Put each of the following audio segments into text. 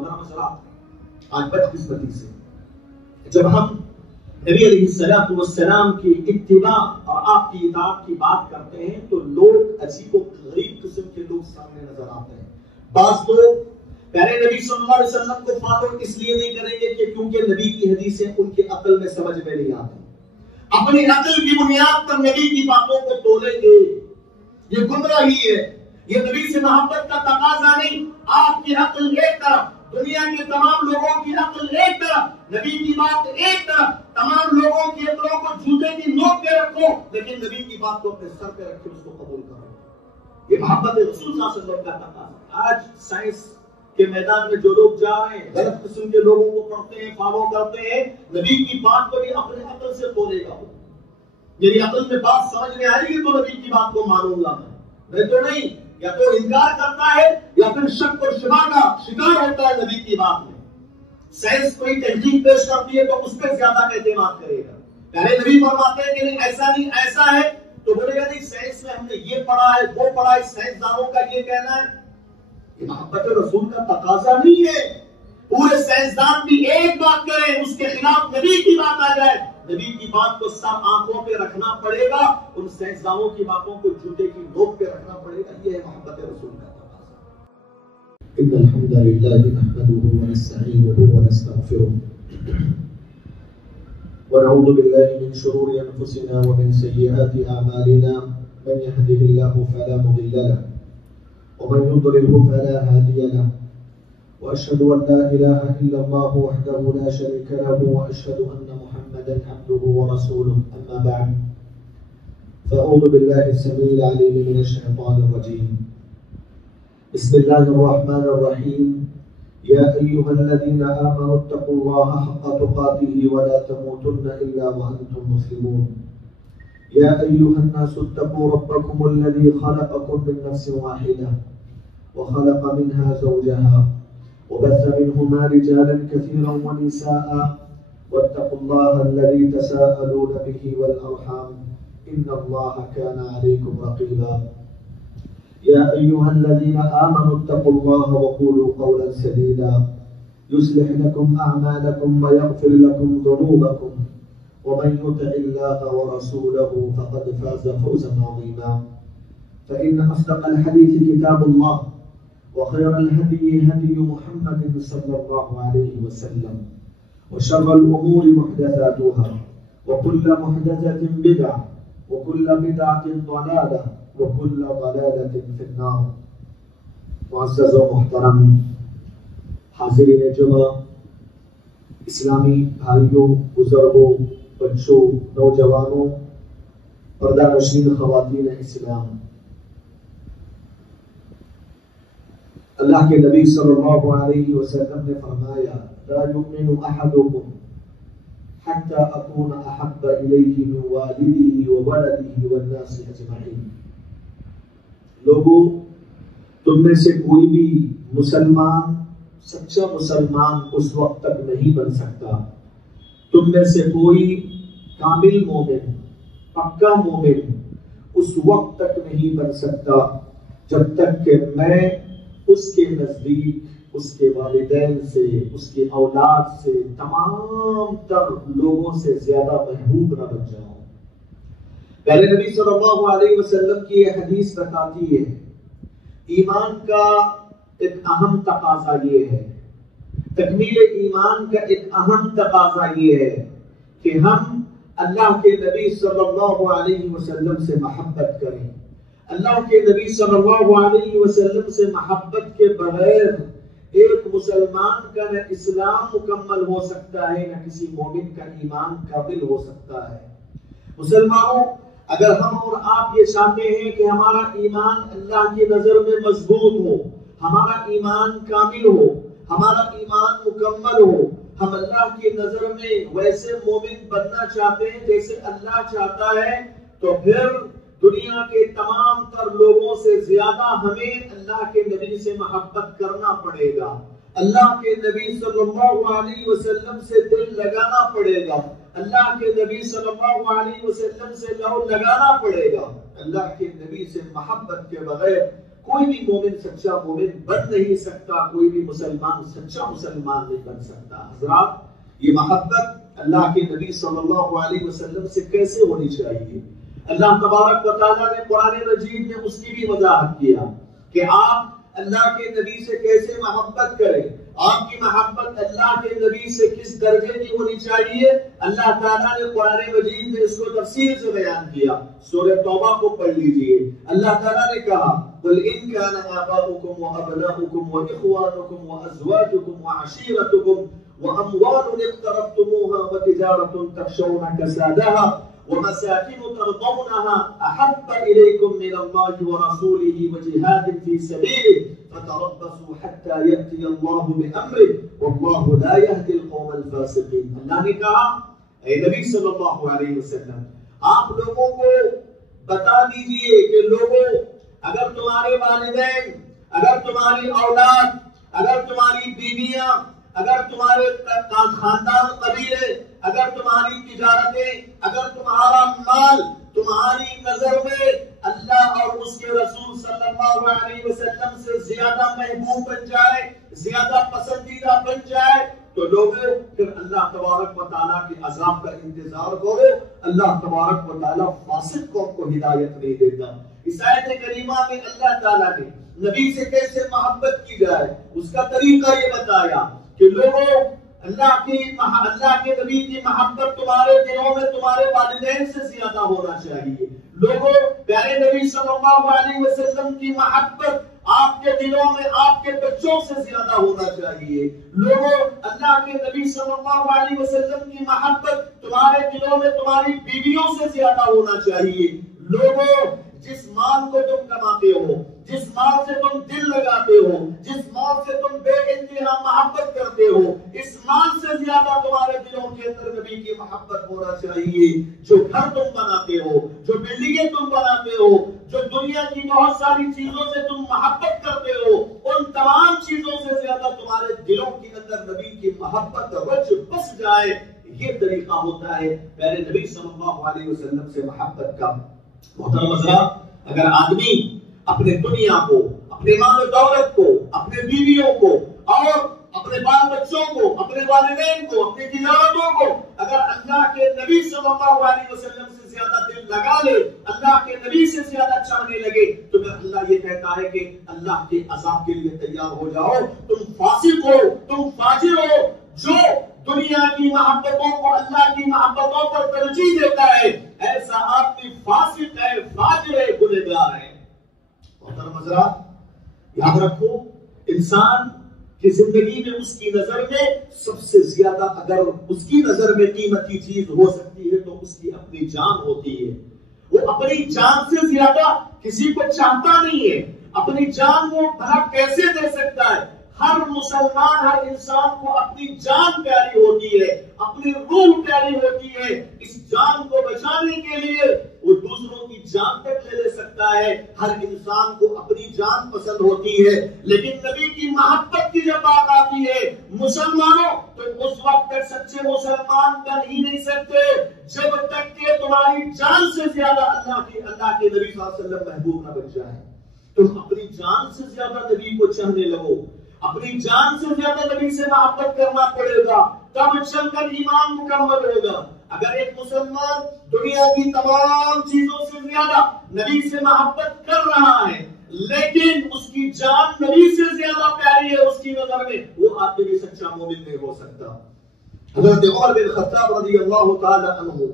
مسئلہ آج بدقسمتی سے جب ہم نبی علیہ السلام کی اتباع اور آپ کی اطاعت کی بات کرتے ہیں تو لوگ عجیب و غریب قسم کے لوگ سامنے نظر آتے ہیں. بعض لوگ پہلے نبی صلی اللہ علیہ وسلم کو فالو اس لیے نہیں کریں گے کہ کیونکہ نبی کی حدیثیں ان کے عقل میں سمجھ میں نہیں آتی. اپنی عقل کی بنیاد پر نبی کی باتوں کو تولیں گے. یہ گمراہی ہے. یہ نبی سے محبت کا تقاضا نہیں. آپ کی عقل ایک طرف, دنیا کے تمام لوگوں کی عقل ایک طرف, نبی کی بات ایک طرف. تمام لوگوں کی عقلوں کو جوتے کی نوک پہ رکھو, لیکن نبی کی بات کو اپنے سر پہ رکھے اس کو قبول کرو. یہ محبت رسول صلی اللہ علیہ وسلم کا تقاضا. آج سائنس کے میدان میں جو لوگ جا رہے ہیں, غلط قسم کے لوگوں کو پڑھتے ہیں, فالو کرتے ہیں, نبی کی بات کو بھی اپنے عقل سے تولے گا. میری عقل میں بات سمجھ میں آئے گی تو نبی کی بات کو مانوں گا میں, نہیں تو نہیں. یا تو انکار کرتا ہے یا پھر شک اور شبہ کا شکار ہوتا ہے نبی کی بات میں. سائنس کوئی تحقیق پیش کرتی ہے تو اس پہ زیادہ اعتماد کرے گا. پہلے نبی فرماتے ہیں کہ نہیں ایسا نہیں ایسا ہے, تو بولے گا نہیں سائنس میں ہم نے یہ پڑھا ہے وہ پڑھا ہے, سائنسدانوں کا یہ کہنا ہے. یہ محبت رسول کا تقاضا نہیں ہے. پورے سائنسدان بھی ایک بات کریں, اس کے خلاف نبی کی بات آ جائے, نبی کی بات کو سب آنکھوں پہ رکھنا پڑے گا, ان سائنسدانوں کی باتوں کو جوتے کی نوک پہ رکھنا پڑے گا. یہ ہے محبت رسول کا تقاضا. ان الحمد للہ نحمده ونستعینه ونستغفره ونعوذ بالله من شرور انفسنا ومن سيئات اعمالنا. من يهده الله فلا مضل له ومن يضلله فلا هادي له. وأشهد أن لا إله إلا الله وحده لا شريك له وأشهد أن محمدا عبده ورسوله. أما بعد فأعوذ بالله السميع العليم من الشيطان الرجيم. بسم الله الرحمن الرحيم. يا أيها الذين آمنوا اتقوا الله حق تقاته ولا تموتن إلا وأنتم مسلمون. يا أيها الناس اتقوا ربكم الذي خلقكم من نفس واحدة وخلق منها زوجها وبث منهما رجالا كثيرا ونساء واتقوا الله الذي تساءلون به والأرحام إن الله كان عليكم رقيبا. يا أيها الذين آمنوا اتقوا الله وقولوا قولا سديدا يصلح لكم أعمالكم ويغفر لكم ذنوبكم ومن يطع الله ورسوله فقد فاز فوزا عظيما. فإن أصدق الحديث كتاب الله وخير الهدي هدي محمد صلى الله عليه وسلم وشر الأمور محدثاتها وكل محدثة بدعة وكل بدعة ضلالة وكل ضلالة في النار. معزز و محترم حاضرین جمع, اسلامی بھائیوں, بزرگوں, بچوں, نوجوانوں, پردہ نشین خواتین اسلام, اللہ کے نبی صلی اللہ علیہ وسلم نے فرمایا لا یؤمن احدکم حتی اکون احب الیہ من والدہ وولدہ والناس اجمعین. لوگوں, تم میں سے کوئی بھی مسلمان, سچا مسلمان اس وقت تک نہیں بن سکتا, تم میں سے کوئی کامل مومن, پکا مومن اس وقت تک نہیں بن سکتا جب تک کہ میں اس کے نزدیک, اس کے والدین سے, اس کے اولاد سے, تمام تر لوگوں سے زیادہ محبوب نہ بن جاؤں. پہلے نبی صلی اللہ علیہ وسلم کی یہ حدیث بتاتی ہے ایمان کا ایک اہم تقاضا یہ ہے, تکمیل ایمان کا ایک اہم تقاضا یہ ہے کہ ہم اللہ کے نبی صلی اللہ علیہ وسلم سے محبت کریں. اللہ کے نبی صلی اللہ علیہ وسلم سے محبت کے بغیر ایک مسلمان کا نہ اسلام مکمل ہو سکتا ہے, نہ کسی مومن کا ایمان کامل ہو سکتا ہے. مسلمانوں, اگر ہم اور آپ یہ چاہتے ہیں کہ ہمارا ایمان اللہ کی نظر میں مضبوط ہو, ہمارا ایمان کامل ہو, ہمارا ایمان مکمل ہو, ہم اللہ کی نظر میں ویسے مومن بننا چاہتے ہیں جیسے اللہ چاہتا ہے, تو پھر دنیا کے تمام تر لوگوں سے زیادہ ہمیں اللہ کے نبی سے محبت کرنا پڑے گا. اللہ کے نبی صلی اللہ علیہ وسلم سے دل لگانا پڑے گا. اللہ کے نبی صلی اللہ علیہ وسلم سے لو لگانا پڑے گا. اللہ کے نبی سے محبت کے بغیر کوئی بھی مومن سچا مومن بن نہیں سکتا، کوئی بھی مسلمان سچا مسلمان نہیں بن سکتا۔ حضرات، یہ محبت اللہ کے نبی صلی اللہ علیہ وسلم سے کیسے ہونی چاہیے؟ اللہ تبارک و تعالیٰ نے قرآن مجید میں اس کی بھی وضاحت کیا کہ آپ اللہ کے نبی سے کیسے محبت کریں، آپ کی محبت اللہ کے نبی سے کس درجے کی ہونی چاہیے۔ اللہ تعالیٰ نے قرآن مجید میں اس کو تفصیل سے بیان کیا۔ سورہ توبہ کو پڑھ لیجئے، اللہ تعالیٰ نے کہا قل ان كان آباؤكم وأبناؤكم وإخوانكم وأزواجكم وعشيرتكم وأموال اقترفتموها وتجارة تخشون كسادها ومساكن ترضونها أحب إليكم من الله ورسوله وجهاد في سبيله فتربصوا حتى يأتي الله بأمره والله لا يهدي القوم الفاسقين۔ اللہ نے کہا اے نبی صلی اللہ علیہ وسلم، آپ لوگوں کو بتا دیجئے کہ لوگوں، اگر تمہارے والدین، اگر تمہاری اولاد، اگر تمہاری بیویاں، اگر تمہارے خاندان قبیلے، اگر تمہاری تجارتیں، اگر تمہارا مال تمہاری نظر میں اللہ اور اس کے رسول صلی اللہ علیہ وسلم سے زیادہ محبوب بن جائے، زیادہ پسندیدہ بن جائے، تو لوگوں پھر اللہ تبارک و تعالیٰ کے عذاب کا انتظار کرو۔ اللہ تبارک و تعالیٰ فاسق قوم کو ہدایت نہیں دیتا۔ اس آیت کریمہ میں اللہ تعالیٰ نے نبی سے کیسے محبت کی جائے اس کا طریقہ یہ بتایا کہ لوگوں، اللہ کے نبی کی محبت تمہارے دلوں میں تمہارے والدین سے زیادہ ہونا چاہیے۔ لوگوں، پیارے نبی صلی اللہ علیہ وسلم کی محبت آپ کے دلوں میں آپ کے بچوں سے زیادہ ہونا چاہیے۔ لوگوں، اللہ کے نبی صلی اللہ علیہ وسلم کی محبت تمہارے دلوں میں تمہاری بیویوں سے زیادہ ہونا چاہیے۔ لوگوں، جس مال کو تم کماتے ہو، جس مال سے تم دل لگاتے ہو، جس مال سے تم بے انتہا محبت کرتے ہو، اس مال سے زیادہ تمہارے دلوں کے اندر نبی کی محبت ہونا چاہیے۔ جو گھر تم بناتے ہو، جو بلڈنگیں تم بناتے ہو، جو دنیا کی بہت ساری چیزوں سے تم محبت کرتے ہو، ان تمام چیزوں سے زیادہ تمہارے دلوں کے اندر نبی کی محبت رچ بس جائے۔ یہ طریقہ ہوتا ہے میرے نبی صلی اللہ علیہ وسلم سے محبت کا۔ محترم حضرات، اگر آدمی اپنے دنیا کو، اپنے مال و دولت کو، اپنے بیویوں کو اور اپنے بال بچوں کو، اپنے والدین کو، اپنی تجارتوں کو اگر اللہ کے نبی صلی اللہ علیہ وسلم سے زیادہ دل لگا لے، اللہ کے نبی سے زیادہ چاہنے لگے، تو پھر اللہ یہ کہتا ہے کہ اللہ کے عذاب کے لیے تیار ہو جاؤ۔ تم فاسق ہو، تم فاجر ہو، جو دنیا کی محبتوں کو اللہ کی محبتوں پر ترجیح دیتا ہے، ایسا آدمی فاسق ہے، فاجر ہے، گنہگار ہے۔ محترم حضرات، یاد رکھو، انسان کی زندگی میں اس کی نظر میں سب سے زیادہ اگر اس کی نظر میں قیمتی چیز ہو سکتی ہے تو اس کی اپنی جان ہوتی ہے۔ وہ اپنی جان سے زیادہ کسی کو چاہتا نہیں ہے۔ اپنی جان وہ بھلا کیسے دے سکتا ہے؟ ہر مسلمان، ہر انسان کو اپنی جان پیاری ہوتی ہے، اپنی روح پیاری ہوتی ہے۔ اس جان کو بچانے کے لیے وہ دوسروں کی جان تک لے سکتا ہے۔ ہر انسان کو اپنی جان پسند ہوتی ہے، لیکن نبی کی محبت کی جب بات آتی ہے مسلمانوں، تو اس وقت تک سچے مسلمان بن ہی نہیں سکتے جب تک کہ تمہاری جان سے زیادہ اللہ کے نبی صلی اللہ علیہ وسلم محبوب نہ بن جائے۔ تم اپنی جان سے زیادہ نبی کو چاہنے لگو، اپنی جان سے زیادہ نبی سے محبت کرنا پڑے گا، تب چل کر ایمان مکمل ہوگا۔ اگر ایک مسلمان دنیا کی تمام چیزوں سے زیادہ نبی سے محبت کر رہا ہے لیکن اس کی جان نبی سے زیادہ پیاری ہے اس کی نظر میں، وہ آدمی بھی سچا مومن نہیں ہو سکتا۔ حضرت عمر بن خطاب رضی اللہ تعالی عنہ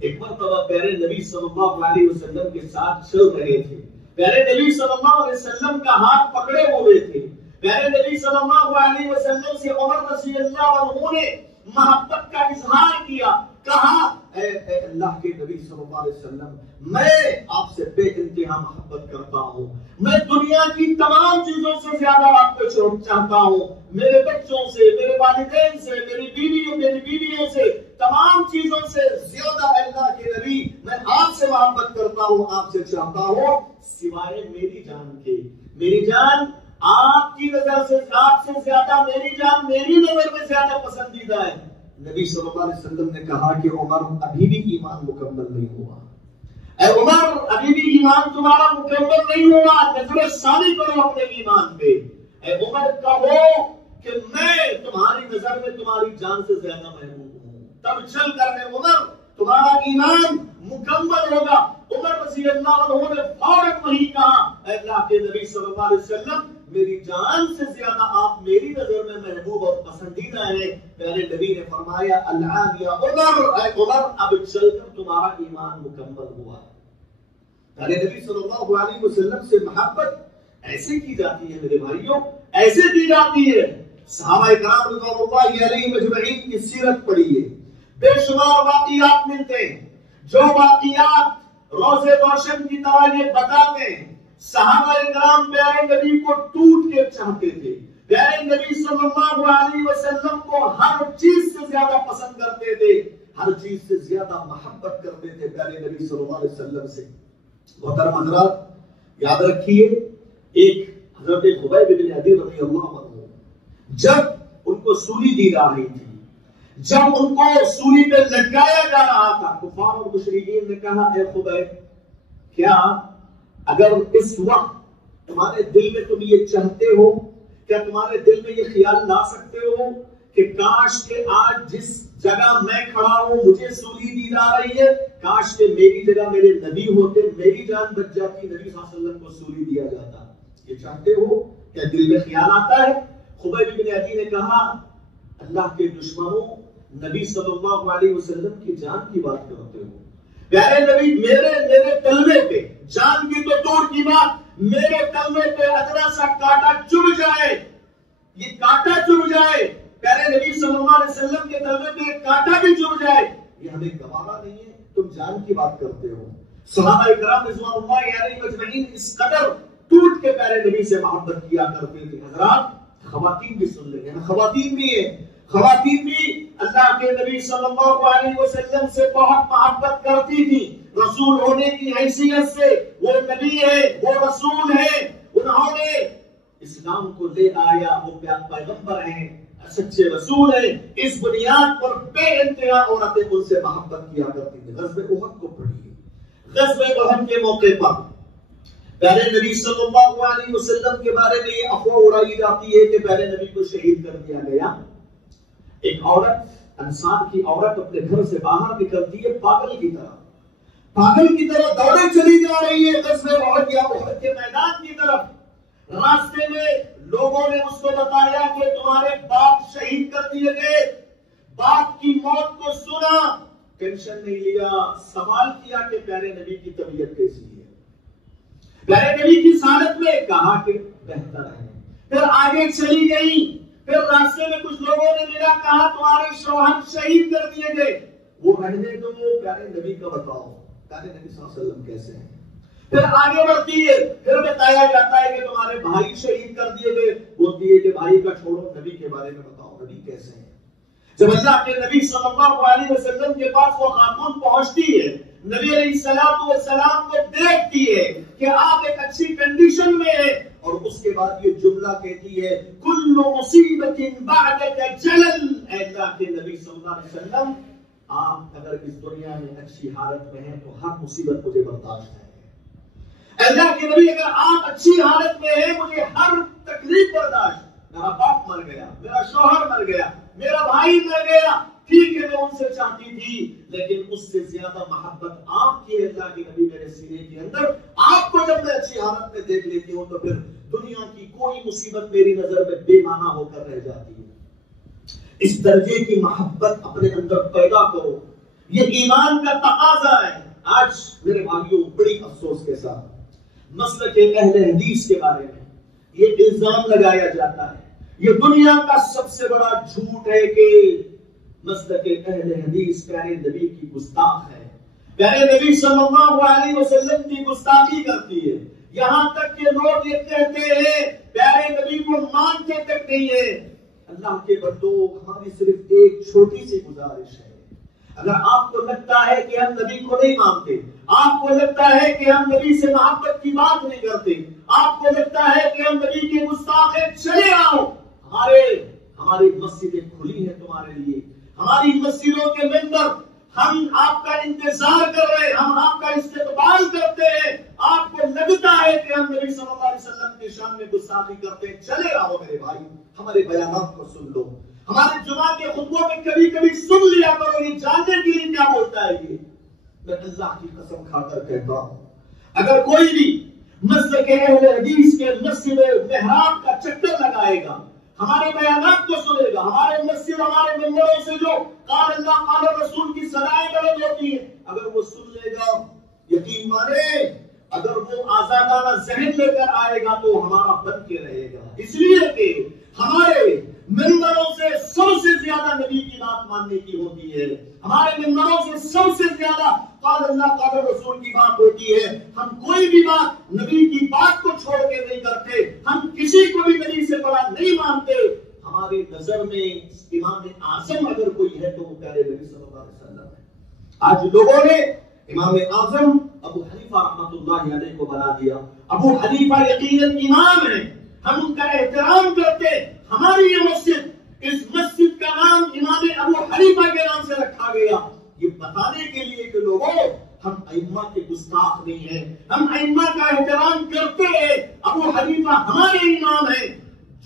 ایک مرتبہ پیارے نبی صلی اللہ علیہ وسلم کے ساتھ چل رہے تھے۔ پیارے نبی صلی اللہ علیہ وسلم کا ہاتھ پکڑے ہوئے تھے۔ پیارے نبی صلی اللہ علیہ وسلم سے عمر رضی اللہ عنہ نے محبت کا اظہار کیا، کہا اے اللہ کے نبی صلی اللہ علیہ وسلم، میں آپ سے بے انتہا محبت کرتا ہوں، میں دنیا کی تمام چیزوں سے زیادہ آپ کو چاہتا ہوں، میرے بچوں سے، میرے والدین سے، میری بیویوں سے، تمام چیزوں سے زیادہ اللہ کے نبی میں آپ سے محبت کرتا ہوں، آپ سے چاہتا ہوں، سوائے میری جان کے۔ میری جان آپ کی نظر سے، آپ سے زیادہ میری جان میری نظر میں زیادہ پسندیدہ ہے۔ نبی صلی اللہ علیہ وسلم نے کہا کہ عمر ابھی بھی ایمان مکمل نہیں ہوا، اے عمر ابھی بھی ایمان تمہارا مکمل نہیں ہوا، نظر ثانی کرو اپنے ایمان پہ۔ اے عمر کہو کہ میں تمہاری نظر میں تمہاری جان سے زیادہ محبوب ہوں، تب چل کر اے عمر تمہارا ایمان مکمل ہوگا۔ عمر رضی اللہ عنہ نے فوراً وہی کہا، اے اللہ کے نبی صلی اللہ علیہ وسلم میری جان سے زیادہ آپ میری نظر میں محبوب اور پسندیدہ ہیں۔ پیارے نبی نے فرمایا الآن یا عمر، اے عمر اب چل کر تمہارا ایمان مکمل ہوا۔ پیارے نبی صلی اللہ علیہ وسلم سے محبت ایسے کی جاتی ہے میرے بھائیوں، ایسے دی جاتی ہے۔ صحابہ کرام رضوان اللہ علیہم اجمعین کی سیرت پڑھیے، بے شمار واقعات ملتے ہیں جو واقعات روزے روشن کی طرح یہ بتاتے ہیں صحابہ کرام پیارے نبی کو ٹوٹ کے چاہتے تھے، پیارے نبی صلی اللہ علیہ وسلم کو ہر چیز سے زیادہ پسند کرتے تھے، ہر چیز سے زیادہ محبت کرتے تھے پیارے نبی صلی اللہ علیہ وسلم سے۔ محترم حضرات یاد رکھیے، ایک حضرت خبیب بن عدی رضی اللہ عنہ جب ان کو سولی دی جا رہی تھی، جب ان کو سولی پہ لٹکایا جا رہا تھا، کفار اور مشرکین نے کہا اے خبیب کیا اگر اس وقت تمہارے دل میں تم یہ چاہتے ہو، کیا تمہارے دل میں یہ خیال لا سکتے ہو کہ کاش کہ آج جس جگہ میں کھڑا ہوں مجھے سولی دی جا رہی ہے، کاش کہ میری جگہ میرے نبی ہوتے، میری جان بچ جاتی، نبی صلی اللہ علیہ وسلم کو سولی دیا جاتا، یہ چاہتے ہو؟ کیا دل میں خیال آتا ہے؟ خبیب بن عدی نے کہا اللہ کے دشمنوں، نبی صلی اللہ علیہ وسلم کی جان کی بات کرتے ہو، پیارے نبی میرے کلمے پہ، جان کی تو دور کی بات، میرے کلمے پہ ادنا سا کانٹا چبھ جائے، یہ کانٹا چبھ جائے، پیارے نبی صلی اللہ علیہ وسلم کے کلمے پہ ایک کانٹا بھی چبھ جائے، یہ ہمیں گوارا نہیں ہے، تم جان کی بات کرتے ہو۔ صحابہ کرام رضوان اللہ علیہم اجمعین اس قدر ٹوٹ کے پیارے نبی سے محبت کیا کرتے تھے۔ حضرات خواتین بھی سن لیں گے، خواتین بھی ہیں، خواتین بھی اللہ کے نبی صلی اللہ علیہ وسلم سے بہت محبت کرتی تھی، رسول ہونے کی حیثیت سے، وہ نبی ہے، وہ رسول ہے، انہوں نے اسلام کو لے آیا، وہ پیغمبر ہیں، سچے رسول ہیں، اس بنیاد پر بے انتہا عورتیں ان سے محبت کیا کرتی تھی۔ غزوہ احد کو پڑھیے، غزوہ احد کے موقع پر پیارے نبی صلی اللہ علیہ وسلم کے بارے میں یہ افواہ اڑائی جاتی ہے کہ پیارے نبی کو شہید کر دیا گیا۔ ایک عورت، انصار کی عورت اپنے گھر سے باہر نکلتی ہے پاگل کی طرح دوڑے چلی جا رہی ہے غزوہ احد یا احد کے میدان کی طرف۔ راستے میں لوگوں نے اس کو بتایا کہ تمہارے باپ شہید کر دیے گئے، باپ کی موت کو سنا، ٹینشن نہیں لیا، سوال کیا کہ پیارے نبی کی طبیعت کیسی ہے، پیارے نبی کی حالت میں، کہا کہ بہتر ہے، پھر آگے چلی گئی، پھر راستے میں کچھ لوگوں نے ملا، کہا تمہارے شوہر شہید کر دیے گئے، وہ رہنے دو، پیارے نبی کا بتاؤ، پیارے نبی صلی اللہ علیہ وسلم کیسے ہیں۔ پھر آگے بڑھتی ہے، پھر بتایا جاتا ہے کہ تمہارے بھائی شہید کر دیے گئے، بولتی ہے کہ بھائی کا چھوڑو، نبی کے بارے میں بتاؤ، نبی کیسے ہیں۔ جب اللہ کے نبی صلی اللہ علیہ وسلم کے پاس وہ خاتون پہنچتی ہے، نبی علیہ السلام کو دیکھتی ہے کہ آپ ایک اچھی کنڈیشن میں ہیں، اور اس کے بعد یہ جملہ کہتی ہے کل مصیبت بعدک جلل، اے اللہ کے نبی صلی اللہ علیہ وسلم آپ اگر اس دنیا میں اچھی حالت میں ہیں تو ہر مصیبت مجھے برداشت ہے، اللہ کے نبی اگر آپ اچھی حالت میں ہیں مجھے ہر تکلیف برداشت، میرا باپ مر گیا، میرا شوہر مر گیا، میرا بھائی مر گیا، ٹھیک ہے میں ان سے چاہتی تھی، لیکن اس سے زیادہ محبت آپ کی اللہ کے نبی میرے سینے کے اندر، آپ کو جب میں اچھی حالت میں دیکھ لیتی ہوں تو پھر دنیا کی کوئی مصیبت میری نظر میں بے معنی ہو کر رہ جاتی ہے۔ اس درجے کی محبت اپنے اندر پیدا کرو، یہ ایمان کا تقاضا ہے۔ آج میرے بھائیوں بڑی افسوس کے ساتھ مسلک اہل حدیث کے بارے میں یہ الزام لگایا جاتا ہے، یہ دنیا کا سب سے بڑا جھوٹ ہے کہ مسلک اہل حدیث پیارے نبی کی گستاخ ہے، پیارے نبی صلی اللہ علیہ وسلم کی گستاخی کرتی ہے، یہاں تک کہ لوگ یہ کہتے ہیں پیارے نبی کو مانتے تک نہیں ہے۔ اللہ کے بندو ہماری صرف ایک چھوٹی سی گزارش ہے، اگر آپ کو لگتا ہے کہ ہم نبی کو نہیں مانتے، آپ کو لگتا ہے کہ ہم نبی سے محبت کی بات نہیں کرتے، آپ کو لگتا ہے کہ ہم نبی کے گستاخ ہیں، چلے آؤ، ہماری مسجدیں کھلی ہیں تمہارے لیے، ہماری مسجدوں کے ممبر ہم آپ کا انتظار کر رہے ہیں, ہم آپ کا استقبال کرتے ہیں. آپ کو لگتا ہے کہ ہم نبی صلی اللہ علیہ وسلم کی شان میں گستاخی کرتے ہیں, چلے رہو میرے بھائی, ہمارے بیانات کو سن لو, ہمارے جمعہ کے خطبوں میں کبھی کبھی سن لیا کرو, یہ جاننے کے لیے کیا بولتا ہے یہ. میں اللہ کی قسم کھا کر کہتا ہوں, اگر کوئی بھی مسجد کے اہل حدیث کے مسجد محراب کا چکر لگائے گا, ہمارے بیانات کو سنے گا, ہمارے مسجد ہمارے ممبروں سے جو قال اللہ قال رسول کی صدائیں بلند ہوتی ہیں, اگر وہ سن لے گا, یقین مانے اگر وہ آزادانہ ذہن لے کر آئے گا تو ہمارا بن کے رہے گا. اس لیے کہ ہمارے ممبروں سے سب سے زیادہ نبی کی بات ماننے کی ہوتی ہے, ہمارے ممبروں سے سب سے زیادہ قال اللہ قال رسول کی بات ہوتی ہے. ہم کوئی بھی بات نبی کی بات کو چھوڑ کے نہیں کرتے, ہم کسی کو بھی نبی سے بڑا نہیں مانتے. ہماری نظر میں امام اعظم اگر کوئی ہے تو وہ پیارے نبی صلی اللہ علیہ وسلم ہے. آج لوگوں نے امام اعظم ابو حنیفہ رحمۃ اللہ علیہ کو بنا دیا. ابو حنیفہ یقیناً امام ہے, ہم ان کا احترام کرتے. ہماری یہ مسجد, اس مسجد کا نام امام ابو حنیفہ کے نام سے رکھا گیا, یہ بتانے کے لیے کہ لوگوں ہم ائمہ کے گستاخ نہیں ہیں, ہم ائمہ کا احترام کرتے ہیں. ابو حنیفہ ہمارے امام ہیں,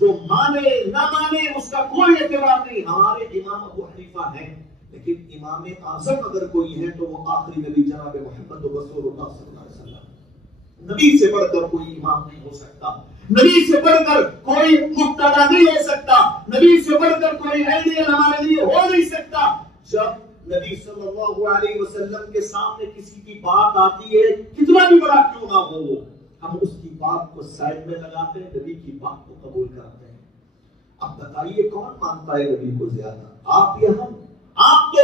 جو مانے نہ مانے اس کا کوئی اعتبار نہیں, ہمارے امام ابو حنیفہ ہیں. لیکن امام اعظم اگر کوئی ہے تو وہ آخری نبی جناب محمد رسول اللہ صلی اللہ علیہ وسلم. نبی سے بڑھ کر کوئی امام نہیں ہو سکتا, نبی سے بڑھ کر کوئی مقتدا نہیں ہو سکتا, نبی سے بڑھ کر کوئی آئیڈیل ہمارے لیے ہو نہیں سکتا. جب نبی صلی اللہ علیہ وسلم کے سامنے کسی کی بات آتی ہے, کتنا بھی بڑا کیوں نہ ہو, ہم اس کی بات کو سائڈ میں لگاتے ہیں, نبی کی بات کو قبول کرتے ہیں. اب بتائیے کون مانتا ہے نبی کو زیادہ, آپ یا ہم؟ آپ تو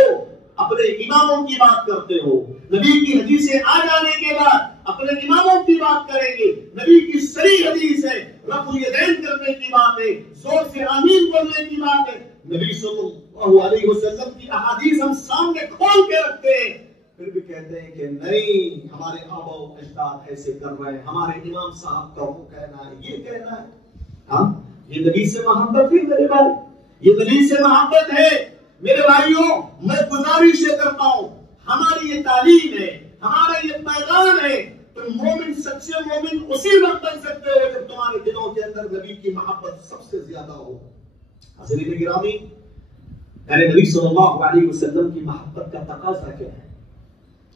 اپنے اماموں کی بات کرتے ہو, نبی کی حدیثیں آ جانے کے بعد اپنے اماموں کی بات کریں گے. نبی کی صحیح حدیث ہے, رفع الیدین کرنے کی بات ہے, زور سے آمین بولنے کی بات ہے. نبی صلی اللہ علیہ وسلم کی احادیث ہم سامنے کھول کے رکھتے ہیں, پھر بھی کہتے ہیں کہ نہیں ہمارے آبا و اجداد ایسے کر رہے ہیں, ہمارے امام صاحب کا وہ کہنا ہے, یہ کہنا ہے. ہاں, یہ نبی سے محبت ہے میرے بھائی, یہ نبی سے محبت ہے. میرے بھائیوں, میں گزارش یہ کرتا ہوں, ہماری یہ تعلیم ہے, ہمارا یہ پیغام ہے, تم مومن, سچے مومن اسی وقت بن سکتے ہو جب تمہارے دلوں کے اندر نبی کی محبت سب سے زیادہ ہو. حضرت گرامی, میرے نبی صلی اللہ علیہ وسلم کی محبت کا تقاضا کیا ہے؟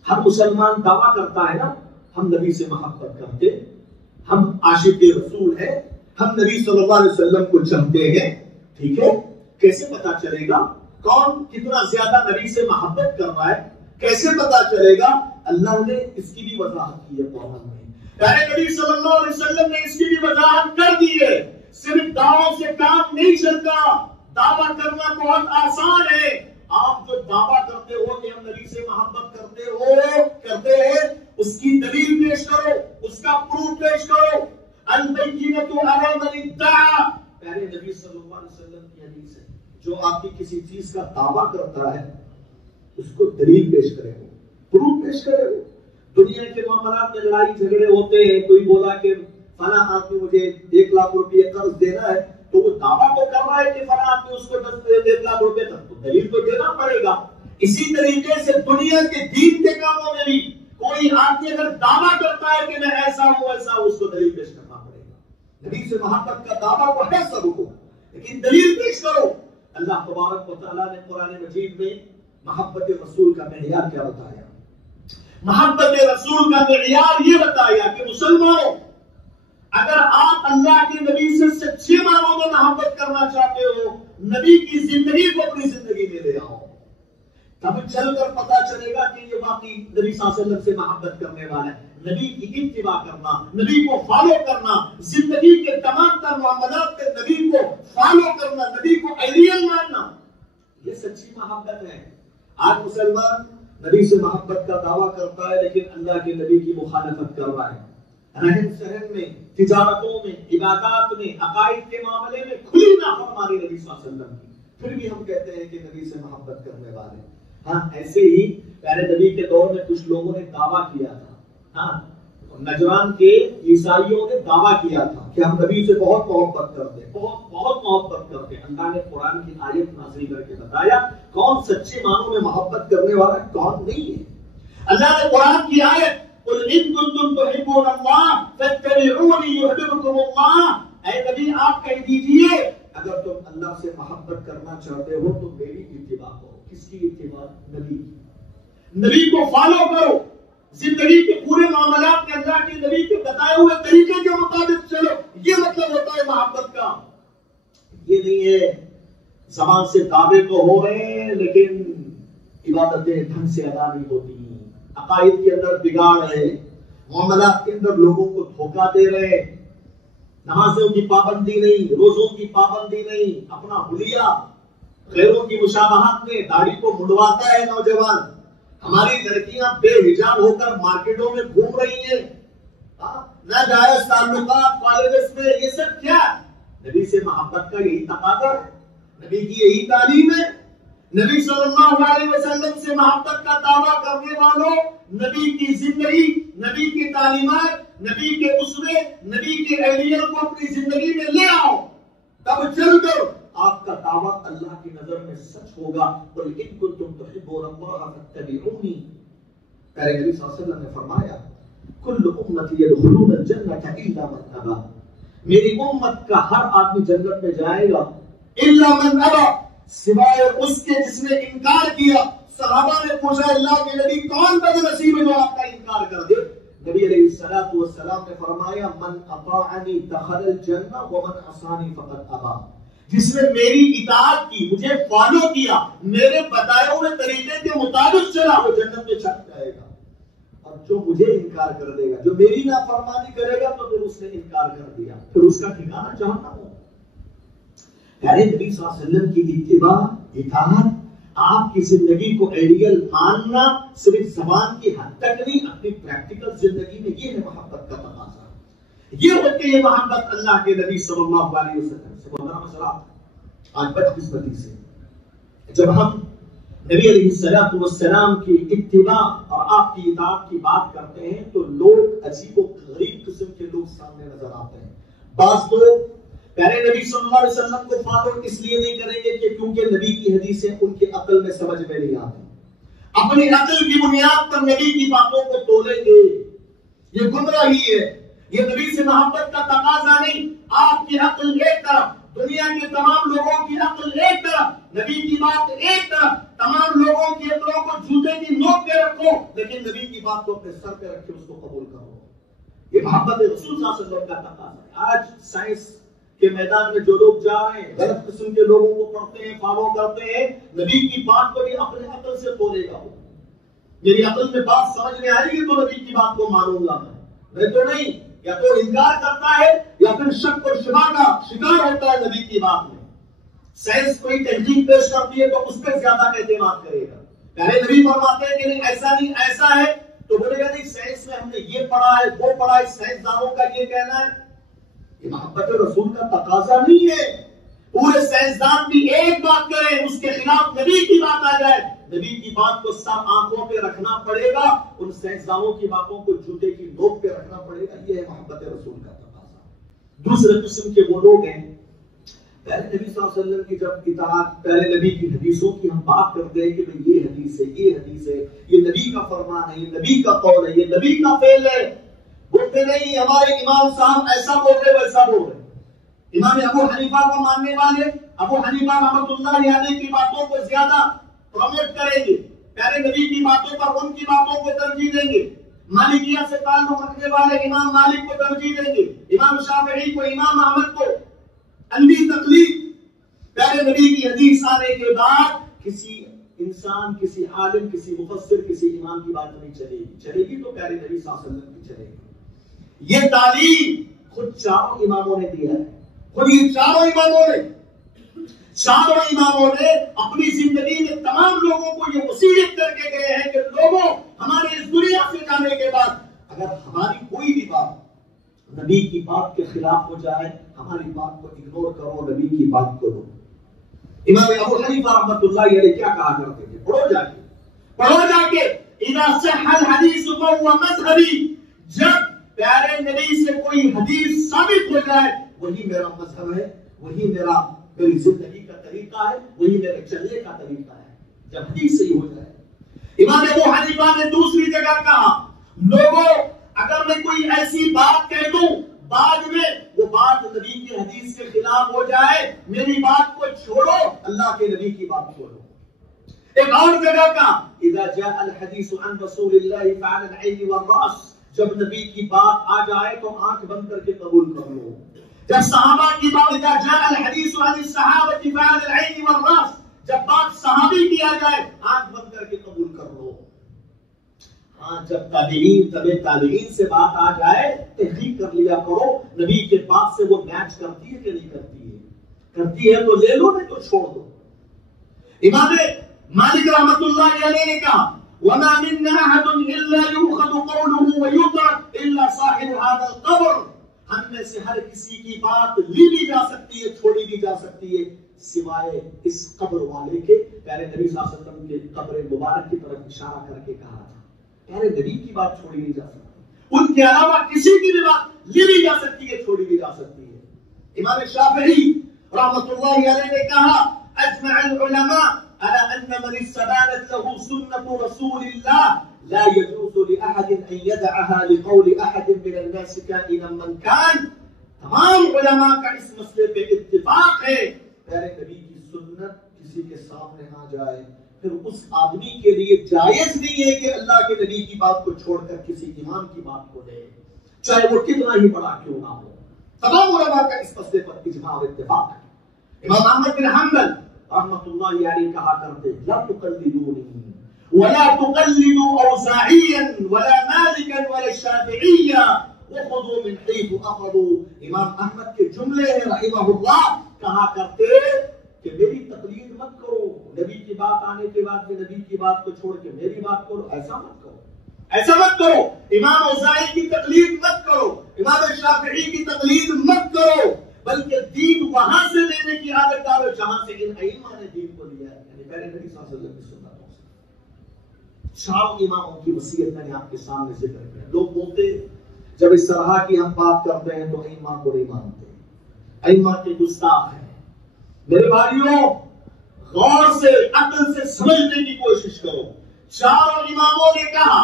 ہر مسلمان دعویٰ کرتا ہے نا, ہم نبی سے محبت کرتے, ہم عاشق رسول ہیں, ہم نبی صلی اللہ علیہ وسلم کو چاہتے ہیں. ٹھیک ہے, کیسے پتا چلے گا کون کتنا زیادہ نبی سے محبت کر رہا ہے؟ کیسے پتا چلے گا؟ اللہ نے اس کی بھی وضاحت کی ہے قرآن میں. پیارے نبی صلی اللہ علیہ وسلم نے اس کی بھی وضاحت کر دی ہے. صرف دعووں سے کام نہیں چلتا, دعویٰ کرنا بہت آسان ہے. آپ جو دعویٰ کرتے ہو کہ ہم نبی سے محبت کرتے ہیں, اس کی دلیل پیش کرو, اس کا پروف پیش کرو. البینۃ علی من ادعی, پیارے نبی صلی اللہ علیہ وسلم کی حدیث ہے, جو آپ کی کسی چیز کا دعویٰ کرتا ہے اس کو دلیل پیش کرے ہو, پروف پیش کرے ہو. دنیا کے معاملات میں لڑائی جھگڑے ہوتے ہیں, کوئی بولا کہ فلاں آدمی مجھے 1 لاکھ روپے قرض دینا ہے, تو وہ دعویٰ تو کر رہا ہے کہ فلاں آدمی اس کو 1 لاکھ روپے تک, تو دلیل تو دینا پڑے گا. اسی طریقے سے دنیا کے دین کے کاموں میں بھی کوئی آدمی اگر دعویٰ کرتا ہے کہ میں ایسا ہوں ایسا ہوں, اس کو دلیل پیش کرنا پڑے گا. نبی سے محبت کا دعویٰ کو ہے سب کو, لیکن دلیل پیش کرو. اللہ تبارک و تعالیٰ نے قرآن مجید میں محبت رسول کا معیار کیا بتایا؟ محبت رسول کا معیار یہ بتایا کہ مسلمانوں, اگر آپ اللہ کے نبی سے سچے معنوں میں محبت کرنا چاہتے ہو, نبی کی زندگی کو اپنی زندگی میں لے آؤ, تب چل کر پتا چلے گا کہ یہ واقعی نبی صلی اللہ علیہ وسلم سے محبت کرنے والا ہے. نبی کی اتباع کرنا, نبی کو فالو کرنا, زندگی کے تمام تر معاملات کے نبی کو فالو کرنا, نبی کو آئیڈیل ماننا, یہ سچی محبت ہے. آج مسلمان نبی سے محبت کا دعویٰ کرتا ہے لیکن اللہ کے نبی کی مخالفت کر رہا ہے. رہن سہن میں, تجارتوں میں, عبادات میں, عقائد کے معاملے میں کھلی نافرمانی نبی صلی اللہ علیہ وسلم کی, پھر بھی ہم کہتے ہیں کہ نبی سے محبت کرنے والے. ہاں, ایسے ہی پیارے نبی کے دور میں کچھ لوگوں نے دعویٰ کیا تھا, ہاں, نجران کے عیسائیوں نے دعویٰ کیا تھا کہ ہم نبی سے بہت محبت کرتے ہیں، بہت محبت کرتے ہیں۔ اللہ نے قرآن کی آیت نازل کر کے بتایا کون سچے معنوں میں محبت کرنے والا کون نہیں ہے۔ اللہ نے قرآن کی آیت قل ان کنتم تحبون اللہ فاتبعونی یحببکم اللہ، اے نبی آپ کہہ دیجئے اگر تم اللہ سے محبت کرنا چاہتے ہو تو میری اتباع کرو۔ کس کی اتباع؟ نبی کی۔ نبی کو فالو کرو، زندگی کے پورے معاملات میں اللہ کے نبی کے بتائے ہوئے طریقے کے مطابق چلو، یہ مطلب ہوتا ہے محبت کا۔ یہ نہیں ہے زبان سے دعوے تو ہو رہے ہیں لیکن عبادتیں ڈھنگ سے ادا نہیں ہوتی، عقائد کے اندر بگاڑ ہے، معاملات کے اندر لوگوں کو دھوکہ دے رہے، نمازوں کی پابندی نہیں، روزوں کی پابندی نہیں، اپنا حلیہ غیروں کی مشابہت میں داڑھی کو منڈواتا ہے نوجوان، ہماری لڑکیاں بے حجاب ہو کر مارکیٹوں میں گھوم رہی ہیں، ناجائز تعلقات کالجز میں، یہ سب کیا؟ نبی سے محبت کا یہی تقاضا ہے، نبی کی یہی تعلیم ہے۔ نبی صلی اللہ علیہ وسلم سے محبت کا دعویٰ کرنے والوں، نبی کی زندگی، نبی کی تعلیمات، نبی کے اسوے، نبی کے اہلیت کو اپنی زندگی میں لے آؤ، تب چل کر آپ کا دعویٰ اللہ کی نظر میں سچ ہوگا۔ قل ان کنتم تحبون اللہ فاتبعونی، پیارے نبی صلی اللہ علیہ وسلم نے فرمایا کل امتی یدخلون الجنۃ الا من ابى، میری امت کا ہر آدمی جنت میں جائے گا الا من ابى، سوائے اس کے جس نے انکار کیا۔ صحابہ نے پوچھا اللہ کے نبی کون بد نصیب ہے جو آپ کا انکار کر دے؟ نبی علیہ الصلوۃ والسلام نے فرمایا من اطاعنی دخل الجنہ ومن عصانی فقد ابى، جس نے میری اطاعت کی، مجھے فالو کیا، میرے بتائے ہوئے طریقے کے مطابق چلا، وہ جنت میں چل جائے گا، اور جو مجھے انکار کر دے گا، جو میری نافرمانی کرے گا تو پھر اس نے انکار کر دیا، پھر اس کا ٹھکانہ جہنم ہو۔ پیارے نبی صلی اللہ علیہ وسلم کی اتباع، اطاعت، آپ کی زندگی کو آئیڈیل ماننا صرف زبان کی حد تک نہیں، اپنی پریکٹیکل زندگی میں یہ ہے محبت کا تقاضا، یہ ہوتی ہے محبت اللہ کے نبی صلی اللہ علیہ وسلم سے۔ مسئلہ آج بدقسمتی سے جب ہم نبی علیہ الصلوۃ والسلام کی اتباع اور آپ کی اطاعت کی بات کرتے ہیں تو لوگ عجیب و غریب قسم کے لوگ سامنے نظر آتے ہیں۔ بعض لوگ پیارے نبی صلی اللہ علیہ وسلم کو فالو اس لیے نہیں کریں گے کہ کیونکہ نبی کی حدیثیں ان کے عقل میں سمجھ میں نہیں آتی، اپنی عقل کی بنیاد پر نبی کی باتوں کو تولیں گے، یہ گمراہی ہے، یہ نبی سے محبت کا تقاضا نہیں۔ آپ کی عقل ایک طرف، دنیا کے تمام لوگوں کی عقل ایک طرف، نبی کی بات ایک طرف، تمام لوگوں کی عقلوں کو جوتے کی نوک پہ رکھو لیکن نبی کی بات کو اپنے سر پہ رکھ کے اس کو قبول کرو، یہ محبت رسول صلی اللہ علیہ وسلم کا تقاضا ہے۔ آج سائنس کے میدان میں جو لوگ جا رہے ہیں، غلط قسم کے لوگوں کو پڑھتے ہیں، فالو کرتے ہیں، نبی کی بات کو بھی اپنے عقل سے تولے گا، میری عقل میں بات سمجھ میں آئے گی تو نبی کی بات کو مانوں گا میں تو نہیں، یا تو انکار کرتا ہے یا پھر شک اور شبہ کا شکار ہوتا ہے نبی کی بات میں۔ سائنس کوئی تحقیق پیش کرتی ہے تو اس پہ زیادہ اعتماد کرے گا، پہلے نبی فرماتے ہیں کہ نہیں ایسا نہیں ایسا ہے تو بولے گا نہیں سائنس میں ہم نے یہ پڑھا ہے وہ پڑھا ہے، سائنسدانوں کا یہ کہنا ہے، یہ محبت رسول کا تقاضا نہیں ہے۔ پورے سائنسدان بھی ایک بات کریں اس کے خلاف نبی کی بات آ جائے، نبی کی بات کو سب آنکھوں پہ رکھنا پڑے گا، ان سائنسدانوں کی باتوں کو جوتے کی نوک پہ رکھنا پڑے گا، یہ ہے محبت رسول کا تقاضا۔ دوسرے قسم کے وہ لوگ ہیں، پہلے نبی صلی اللہ علیہ وسلم کی جب اطاعت، پہلے نبی کی حدیثوں کی ہم بات کرتے ہیں کہ یہ حدیث ہے، یہ حدیث ہے، یہ نبی کا فرمان ہے، یہ نبی کا قول ہے، یہ نبی کا فعل ہے، بولتے نہیں ہمارے امام صاحب ایسا بول رہے ویسا بول رہے۔ امام ابو حنیفہ کو ماننے والے ابو حنیفہ رحمۃ اللہ علیہ کی باتوں کو زیادہ پروموٹ کریں گے، پیارے نبی کی باتوں پر ان کی باتوں کو ترجیح دیں گے۔ مالکیہ سے تعلق رکھنے والے امام مالک کو ترجیح دیں گے، امام شافعی کو، امام احمد کو، اندھی تقلید۔ پیارے نبی کی حدیث آنے کے بعد کسی انسان، کسی عالم، کسی مفسر، کسی امام کی بات نہیں چلے گی، چلے گی تو پیارے نبی صلی اللہ علیہ وسلم کی چلے گی۔ یہ تعلیم خود چاروں اماموں نے دیا ہے، خود یہ چاروں اماموں نے اپنی زندگی میں تمام لوگوں کو یہ وصیت کر کے گئے ہیں کہ لوگوں ہمارے اس دنیا سے جانے کے بعد اگر ہماری کوئی بھی بات نبی کی بات کے خلاف ہو جائے، ہماری بات کو اگنور کرو، نبی کی بات کو لو۔ امام ابو حنیفہ رحمۃ اللہ علیہ کیا کہا کرتے تھے؟ پڑھو جا کے اذا صح الحدیث فهو مذهبی، جب پیارے نبی سے کوئی حدیث ثابت ہو جائے وہی میرا مذہب ہے، وہی میری زندگی کا طریقہ ہے، وہی میرے چلنے کا طریقہ ہے، جب حدیث صحیح ہو جائے۔ امام ابو حنیفہ نے دوسری جگہ کہا لوگوں اگر میں کوئی ایسی بات کہہ دوں بعد میں وہ بات نبی کی حدیث کے خلاف ہو جائے، میری بات کو چھوڑو، اللہ کے نبی کی بات چھوڑو۔ ایک اور جگہ کا اذا جاء الحديث عن رسول الله فعلى العين والراس، جب نبی کی بات آ جائے تو آنکھ بند کر کے قبول کر لو۔ جب صحابہ کی بات اذا جاء الحديث عن الصحابة فعلى العين والراس، جب بات صحابی کی آ جائے آنکھ بند کر کے قبول کر لو۔ ہاں جب تابعین سے بات آ جائے تحقیق کر لیا کرو نبی کے بات سے وہ میچ کرتی ہے کہ نہیں کرتی ہے، کرتی ہے تو لے لو نہیں تو چھوڑ دو۔ امام مالک رحمۃ اللہ علیہ نے کہا وما منا احد الا يؤخذ قوله ويترك الا صاحب هذا القبر، ہم میں سے ہر کسی کی بات لی بھی جا سکتی ہے چھوڑی بھی جا سکتی ہے سوائے اس قبر والے کے۔ پیارے نبی صلی اللہ علیہ وسلم کے قبر مبارک کی طرف اشارہ کر کے کہا تھا پیارے نبی کی بات چھوڑی نہیں جا سکتی، ان کے علاوہ کسی کی بھی بات لی بھی جا سکتی ہے چھوڑی بھی جا سکتی ہے۔ امام شافعی رحمۃ اللہ علیہ نے کہا اجمع العلماء على ان من استبانت له سنة رسول الله لا يجوز لأحد ان يدعها لقول احد من الناس كائنا من كان، تمام علماء کا اس مسئلے پہ اتفاق ہے پیارے نبی کی سنت کسی کے سامنے آ جائے پھر اس آدمی کے لیے جائز نہیں ہے کہ اللہ کے نبی کی بات کو چھوڑ کر کسی امام کی بات کو لے، چاہے وہ کتنا ہی بڑا کیوں نہ ہو۔ تمام علماء کا اس مسئلے پر اجماع اور اتفاق ہے۔ امام احمد بن حنبل رحمۃ اللہ علیہ کہا کرتے لا تقلدونی ولا تقلدوا اوزاعیا ولا مالکا ولا شافعیا وخذوا من حيث اخذوا۔ امام احمد کے جملے ہیں رحمہ اللہ، کہا کرتے کہ میری تقلید مت کرو، نبی کی بات آنے کے بعد میں نبی کی بات کو چھوڑ کے میری بات کرو، ایسا مت کرو، ایسا مت کرو۔ امام اوزاعی کی تقلید مت کرو، امام شافعی کی تقلید مت کرو، بلکہ دین وہاں سے لینے کی عادت ڈالو جہاں سے ان ائمہ نے دین کو لیا ہے، یعنی پہلے نبی صلی اللہ علیہ وسلم کی سنتوں سے۔ چار اماموں کی وصیت میں نے آپ کے سامنے ذکر کیا۔ لوگ بولتے جب اس طرح کی ہم بات کرتے ہیں تو ائمہ کو نہیں مانتے، ائمہ کے گستاخ ہیں۔ میرے بھائیوں غور سے عقل سے سمجھنے کی کوشش کرو۔ چاروں اماموں نے کہا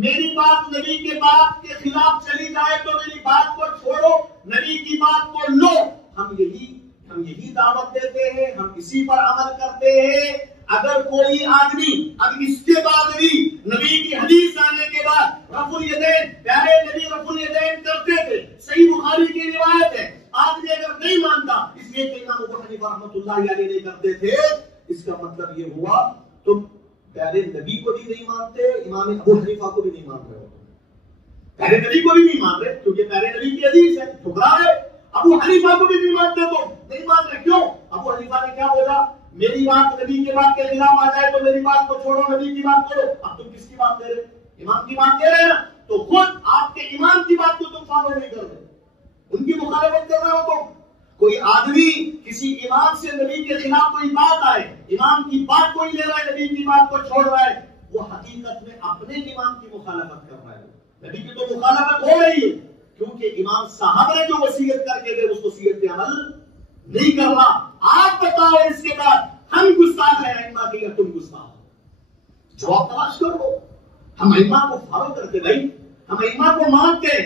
میری بات نبی کے بات کے خلاف چلی جائے تو میری بات کو چھوڑو، نبی کی بات کو لو۔ ہم یہی دعوت دیتے ہیں، ہم اسی پر عمل کرتے ہیں۔ اگر کوئی آدمی اب اس کے بعد بھی نبی کی حدیث آنے کے بعد رفع الیدین، پیارے نبی رفع الیدین کرتے تھے، صحیح بخاری کی روایت ہے، آدمی اگر نہیں مانتا اس لیے کہ امام ابو حنیفہ رحمۃ اللہ علیہ نہیں کرتے تھے، اس کا مطلب یہ ہوا تم پیارے نبی کو بھی نہیں مانتے، امام ابو حنیفہ کو بھی نہیں مان رہے ہو، پیارے نبی کو بھی نہیں مان رہے کیونکہ پیارے نبی کی حدیث ہے، ٹھکرا رہے، ابو حنیفہ کو بھی نہیں مانتے تو نہیں مان رہے، کیوں؟ ابو حنیفہ نے کیا بولا؟ میری بات نبی کے بات کے خلاف آ جائے تو میری بات کو چھوڑو، نبی کی بات کرو۔ اب تم کس کی بات دے رہے؟ امام کی بات دے رہے ہیں نا، تو خود آپ کے امام کی بات کو تم فالو نہیں کر رہے، ان کی مخالفت کر رہے ہو۔ تم کوئی آدمی کسی امام سے نبی کے خلاف کوئی بات آئے، امام کی بات کوئی لے رہا ہے، نبی کی بات کو چھوڑ رہا ہے، وہ حقیقت میں اپنے امام کی مخالفت کر رہا ہے۔ نبی کی تو مخالفت ہو رہی ہے کیونکہ امام صاحب نے جو وصیت کر کے دے اس وصیت پہ عمل نہیں کر رہا۔ آپ بتاؤ اس کے بعد ہم گستاخ ہیں ائمہ کے یا تم گستاخ ہو؟ جواب تلاش کرو۔ ہم ائمہ کو فالو کرتے بھائی، ہم ائمہ کو مانتے،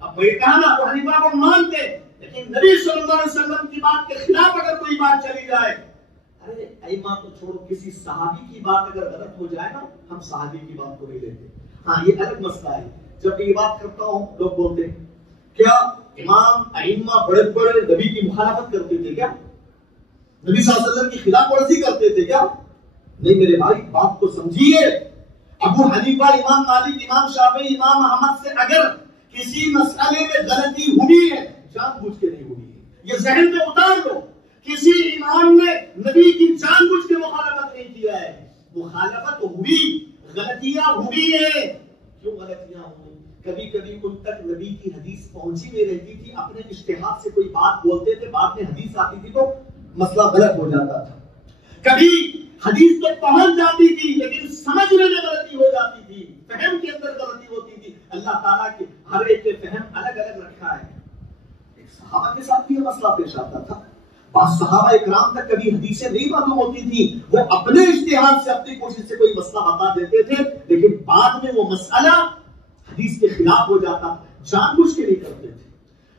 اب بھائی کہا نا ابو حنیفہ کو مانتے، لیکن نبی صلی اللہ علیہ وسلم کی بات کے خلاف اگر کوئی بات چلی جائے، ارے ائمہ تو چھوڑو، کسی صحابی کی بات اگر غلط ہو جائے نا ہم صحابی کی بات کو نہیں لیتے۔ ہاں یہ الگ مسئلہ ہے۔ جب یہ بات کرتا ہوں لوگ بولتے ہیں کیا امام ائمہ بڑے بڑے نبی کی مخالفت کرتے تھے کیا؟ نبی صلی اللہ علیہ وسلم کی خلاف ورزی کرتے تھے کیا؟ نہیں میرے بھائی، بات کو سمجھیے۔ ابو حنیفہ، امام مالک، امام شافعی، امام احمد سے اگر کسی مسئلے میں غلطی ہوئی ہے جان بوجھ کے نہیں ہوئی ہے، یہ ذہن میں اتار لو۔ کسی امام نے نبی کی جان بوجھ کے مخالفت نہیں کیا ہے، مخالفت ہوئی، غلطیاں ہوئی ہیں۔ کیوں غلطیاں ہوئی؟ کبھی کبھی ان تک نبی کی حدیث پہنچی نہیں رہتی تھی، اپنے اجتہاد سے کوئی بات بولتے تھے، بعد میں حدیث آتی تھی تو مسئلہ غلط ہو جاتا تھا۔ کبھی حدیث تو پہنچ جاتی تھی لیکن سمجھنے میں غلطی ہو جاتی تھی، فہم کے اندر غلطی ہوتی تھی۔ اللہ تعالیٰ کے ہر ایک کے فہم الگ الگ رکھا ہے. ایک صحابہ کے ساتھ بھی یہ مسئلہ پیش آتا تھا. بعض صحابہ اکرام تک کبھی حدیثیں نہیں معلوم ہوتی تھی، وہ اپنے اجتہاد سے اپنی کوشش سے کوئی مسئلہ بتا دیتے تھے، لیکن بعد میں وہ مسئلہ حدیث کے خلاف ہو جاتا، جان بوجھ کے نہیں کرتے تھے.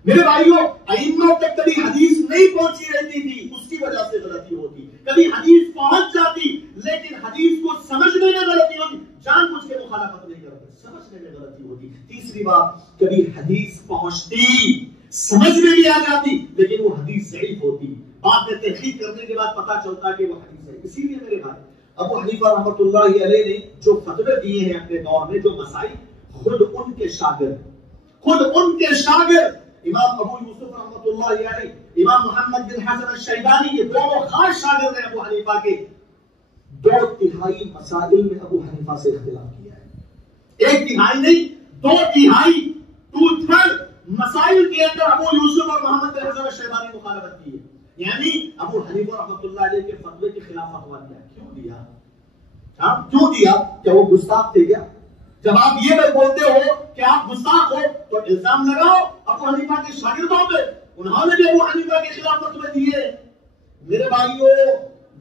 میرے بھائیوں، ائمہ تک کبھی حدیث نہیں پہنچی رہتی تھی، اس کی وجہ سے غلطی ہوتی. کبھی حدیث پہنچ جاتی لیکن حدیث کو سمجھنے میں غلطی ہوتی، جان بوجھ کے مخالفت نہیں کرتے، سمجھنے میں غلطی ہوتی. تیسری بات، کبھی حدیث پہنچتی، سمجھ میں بھی آ جاتی، لیکن وہ حدیث ضعیف ہوتی. بعد میں تحقیق کرنے کے بعد پتا چلتا کہ وہ حدیث ہے. اسی لیے میرے بھائی، ابو حنیفہ رحمۃ اللہ علیہ نے جو فتوے دیے ہیں اپنے دور میں، جو مسائل، خود ان کے شاگرد امام ابو یوسف رحمۃ اللہ علیہ، امام محمد بن حسن الشیبانی، یہ دونوں خاص شاگرد ہیں ابو حنیفہ کے. 2/3 مسائل میں ابو حنیفہ سے اختلاف کیا ہے. 1/3 نہیں، 2/3 2/3 مسائل کے اندر ابو یوسف اور محمد بن حسن الشیبانی مخالفت کی ہے. یعنی ابو حنیفہ رحمۃ اللہ علیہ کے فتوے کے خلاف فتویٰ دیا. کیوں دیا؟ کیا وہ گستاخ تھے کیا؟ جب آپ یہ بولتے ہو کہ آپ گستاخ ہو تو الزام لگاؤ ابو حنیفہ کے شاگردوں پہ، انہوں نے بھی ابو حنیفہ کے خلاف فتوے دیے. میرے بھائیوں،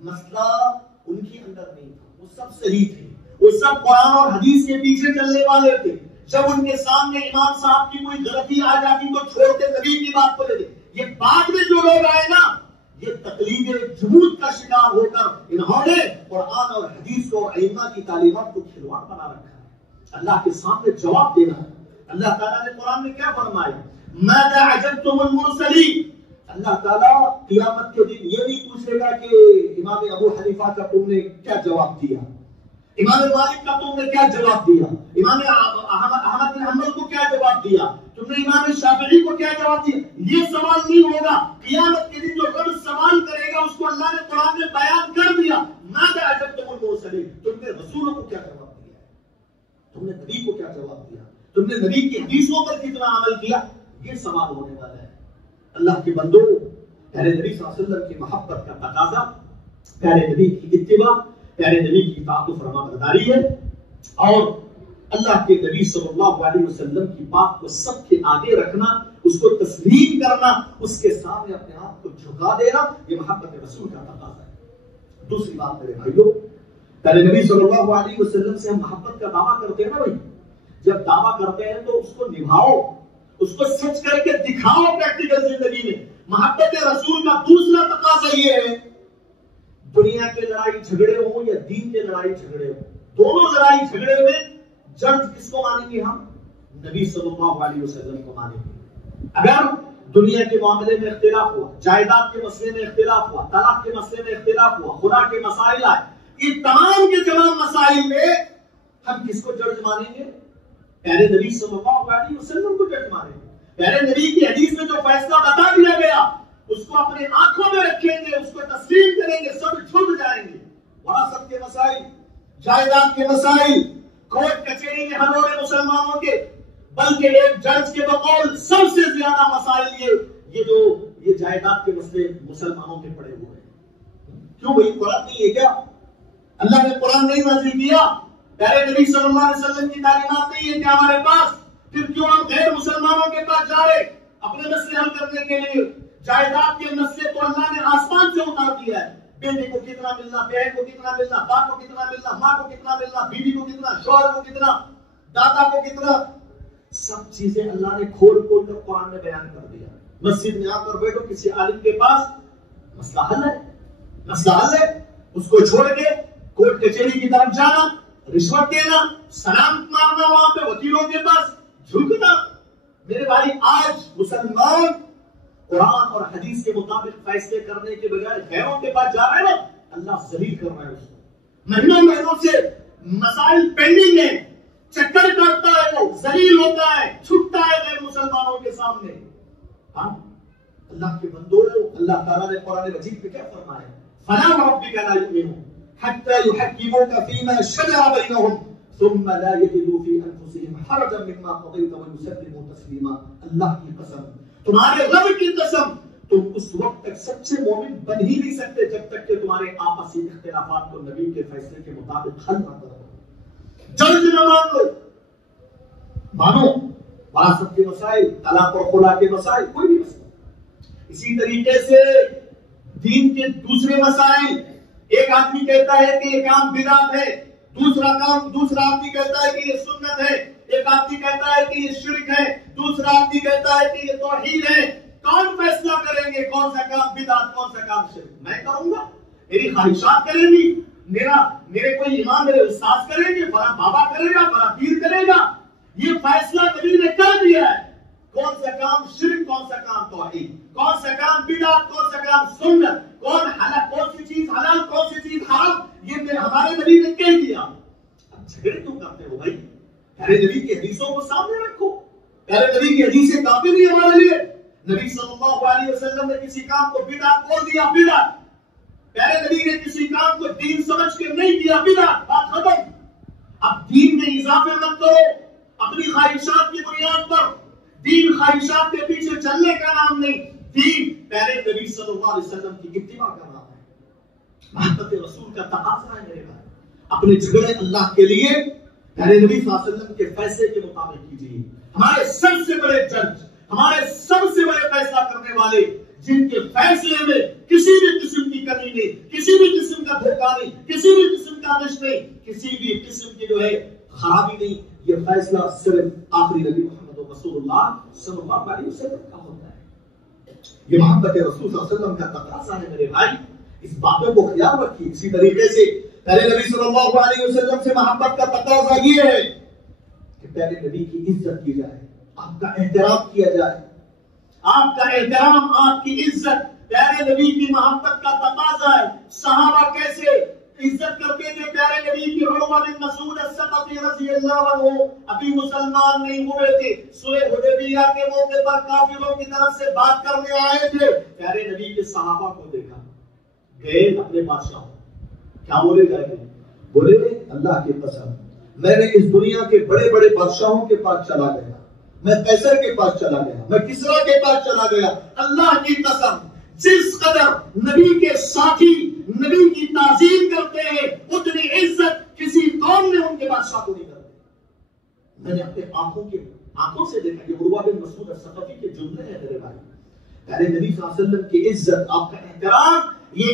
مسئلہ ان کے اندر نہیں تھا، وہ سب صحیح تھے، وہ سب قرآن اور حدیث کے پیچھے چلنے والے تھے. جب ان کے سامنے امام صاحب کی کوئی غلطی آ جاتی تو چھوڑتے نبی کی بات کو لیتے. یہ بعد میں جو لوگ آئے نا، یہ تقلید جمود کا شکار ہو کر انہوں نے قرآن اور حدیث کو اور ائمہ کی تعلیمات کو کھلواڑ بنا رکھا ہے. اللہ کے سامنے جواب دینا ہے. اللہ تعالیٰ نے قرآن میں کیا فرمایا؟ ماذا عجبتم المرسلین. اللہ تعالیٰ قیامت کے دن یہ نہیں پوچھے گا کہ امام ابو حنیفہ کا تم نے کیا جواب دیا، امام مالک کا تم نے کیا جواب دیا، امام احمد بن حنبل کو کیا جواب دیا، تم نے امام شافعی کو کیا جواب دیا. یہ سوال نہیں ہوگا. قیامت کے دن جو رب سوال کرے گا اس کو اللہ نے قرآن میں بیان کر دیا. ماذا عجبتم المرسلین، تم نے رسولوں کو کیا جواب دیا، تم نے نبی کو کیا جواب دیا، تم نے نبی کی حدیثوں پر کتنا عمل کیا. یہ سوال ہونے والا ہے. اللہ کے بندو، پیارے نبی صلی اللہ علیہ وسلم کی محبت کا تقاضا پیارے نبی کی اتباع، پیارے نبی کی اطاعت و فرما برداری ہے، اور اللہ کے نبی صلی اللہ علیہ وسلم کی بات کو سب کے آگے رکھنا، اس کو تسلیم کرنا، اس کے سامنے اپنے آپ کو جھکا دینا، یہ محبت رسول کا تقاضا ہے. دوسری بات میرے بھائیوں، پیارے نبی صلی اللہ علیہ وسلم سے ہم محبت کا دعویٰ کرتے ہیں نا بھائی، جب دعویٰ کرتے ہیں تو اس کو نبھاؤ، اس کو سچ کر کے دکھاؤ پریکٹیکل زندگی میں. محبت رسول کا دوسرا تقاضا یہ ہے، دنیا کے لڑائی جھگڑے ہوں یا دین کے لڑائی جھگڑے ہوں، دونوں لڑائی جھگڑے میں جج کس کو مانیں گے؟ ہم نبی صلی اللہ علیہ وسلم کو مانیں گے. اگر دنیا کے معاملے میں اختلاف ہوا، جائیداد کے مسئلے میں اختلاف ہوا، طلاق کے مسئلے میں اختلاف ہوا، خدا کے مسائل آئے، یہ تمام کے تمام مسائل میں ہم کس کو جج مانیں گے؟ پیارے نبی صلی اللہ علیہ وسلم کو جج مانیں گے. پیارے نبی کی حدیث میں جو فیصلہ بتا دیا گیا اس کو اپنے آنکھوں میں رکھیں گے، اس کو تسلیم کریں گے، سب جھک جائیں گے. وراثت کے مسائل، جائیداد کے مسائل، کورٹ کچہری میں حل ہو رہے مسلمانوں کے، بلکہ ایک جج کے بقول سب سے زیادہ مسائل یہ جائیداد کے مسئلے مسلمانوں کے پڑے ہوئے ہیں. کیوں بھائی؟ قرآن نہیں ہے کیا؟ اللہ نے قرآن نہیں نازل کیا؟ پیارے نبی صلی اللہ علیہ وسلم کی تعلیمات نہیں ہے کیا ہمارے پاس؟ پھر کیوں ہم غیر مسلمانوں کے پاس جا رہے اپنے مسئلے حل کرنے کے لیے؟ جائیداد کے مسئلے تو اللہ نے آسمان سے اتار دیا ہے. بیٹے کو کتنا ملنا، بہن کو کتنا ملنا، باپ کو کتنا ملنا، ماں کو کتنا ملنا، بیوی کو کتنا، شوہر کو کتنا، دادا کو کتنا، سب چیزیں اللہ نے کھول کھول کر قرآن میں بیان کر دیا. مسجد میں آ کر بیٹھو، کسی عالم کے پاس مسئلہ حل ہے، مسئلہ حل ہے، اس کو چھوڑ کے کورٹ کچہری کی طرف جانا، رشوت دینا، سلام مارنا وہاں پہ وکیلوں کے پاس، جھکنا. میرے بھائی، آج مسلمان قرآن اور حدیث کے مطابق فیصلے کرنے کے بجائے غیروں کے پاس جا رہے ہیں نا، اللہ ذلیل کر رہا ہے اس کو. مہینوں سے مسائل پینڈنگ ہے، چکر کاٹتا ہے، وہ ذلیل ہوتا ہے، چھٹتا ہے غیر مسلمانوں کے سامنے. ہاں، اللہ کے بندو، اللہ تعالیٰ نے قرآن مجید میں کیا فرمایا؟ فَلَا وَرَبِّكَ لَا يُؤْمِنُونَ حَتَّى يُحَكِّمُوكَ فِي مَا شَجَرَ بَيْنَهُمْ ثُمَّ لَا يَجِدُوا فِي أَنفُسِهِمْ حَرَجًا مِّمَّا قَضَيْتَ وَيُسَلِّمُوا تَسْلِيمًا. اللہ کی قسم، تمہارے رب کی قسم، تم اس وقت تک سچے مومن بن ہی نہیں سکتے جب تک کہ تمہارے آپسی اختلافات کو نبی کے فیصلے کے مطابق حل نہ کرو. جلد نہ مان لو، مانو وراثت کے مسائل، طلاق اور خلا کے مسائل، کوئی بھی مسئلہ. اسی طریقے سے دین کے دوسرے مسائل، ایک آدمی کہتا ہے کہ یہ کام بدعت ہے، دوسرا آدمی کہتا ہے کہ یہ سنت ہے، ایک آدمی کہتا ہے کہ یہ شرک ہے، دوسرا آدمی کہتا ہے کہ یہ توحید ہے. کون فیصلہ کریں گے کون سا کام بدعت کون سا کام شرک؟ میں کروں گا؟ میری خواہشات کریں گی؟ میرے کوئی امام میرے استاد کریں گے؟ بڑا بابا کرے گا؟ بڑا پیر کرے گا؟ یہ فیصلہ نبی نے کر دیا ہے. کون سا کام شرک، کون سا کام توحید، کون سا کام بدعت، کون سا کام سنت، کون سی چیز حلال، کون سی چیز حرام، یہ ہمارے نبی نے کہہ دیا. اب جھگڑے کیوں کرتے ہو بھائی؟ پیارے نبی کی حدیثوں کو سامنے رکھو. پیارے نبی کی حدیثیں کافی نہیں ہمارے لیے. نبی صلی اللہ علیہ وسلم نے کسی کام کو بدعت بول دیا، بدعت. پیارے نبی نے کسی کام کو دین سمجھ کے نہیں کیا، بدعت، بات ختم. اب دین میں اضافے مت کرو اپنی خواہشات کی بنیاد پر. دین خواہشات کے پیچھے چلنے کا نام نہیں، دین پیارے نبی صلی اللہ علیہ وسلم کی اتباع کا نام ہے. محبت رسول کا تقاضا ہے میرے بھائی. اپنے جھگڑے اللہ کے لیے پیارے نبی صلی اللہ علیہ وسلم کے فیصلے کے مطابق کیجیے. ہمارے سب سے بڑے جج، ہمارے سب سے بڑے فیصلہ کرنے والے، جن کے فیصلے میں کسی بھی قسم کی کمی نہیں، کسی بھی قسم کا دھوکہ نہیں، کسی بھی قسم کا غش نہیں، کسی بھی قسم کی جو ہے خرابی نہیں. یہ فیصلہ صرف آخری نبی محمد رسول اللہ صلی اللہ علیہ وسلم کا ہوتا ہے. یہ محبت رسول صلی اللہ علیہ وسلم کا تقاضا ہے میرے بھائی. اس باتوں کو خیال رکھیے. اسی طریقے سے پیارے نبی صلی اللہ علیہ وسلم سے محبت کا تقاضا یہ ہے کہ پیارے نبی کی عزت کی جائے، آپ کا احترام کیا جائے. آپ کا احترام، آپ کی عزت پیارے نبی کی محبت کا تقاضا ہے. صحابہ کیسے عزت کرتے تھے پیارے نبی کی؟ عروہ بن مسعود الثقفی رضی اللہ عنہ ابھی مسلمان نہیں ہوئے تھے. صلح حدیبیہ کے موقع پر کافروں کی طرف سے بات کرنے آئے تھے. پیارے نبی کے صحابہ کو دیکھا، گئے اپنے بادشاہ. کیا بولے گئے؟ بولے اللہ کی قسم میں نے اس دنیا کے بڑے بڑے بادشاہوں کے پاس چلا گیا، میں قیصر کے پاس چلا گیا، میں کسریٰ کے پاس چلا گیا. اللہ کی قسم جس قدر نبی کے ساتھی نبی کی تعظیم کرتے ہیں اتنی عزت کسی قوم نے ان کے بادشاہ کو نہیں کرتے. میں نے اپنے آنکھوں سے دیکھا. یہ عروہ بن مسعود الثقفی کے جملے ہیں میرے بھائی. پیارے نبی صلی اللہ علیہ وسلم کی عزت، آپ کا احترام، یہ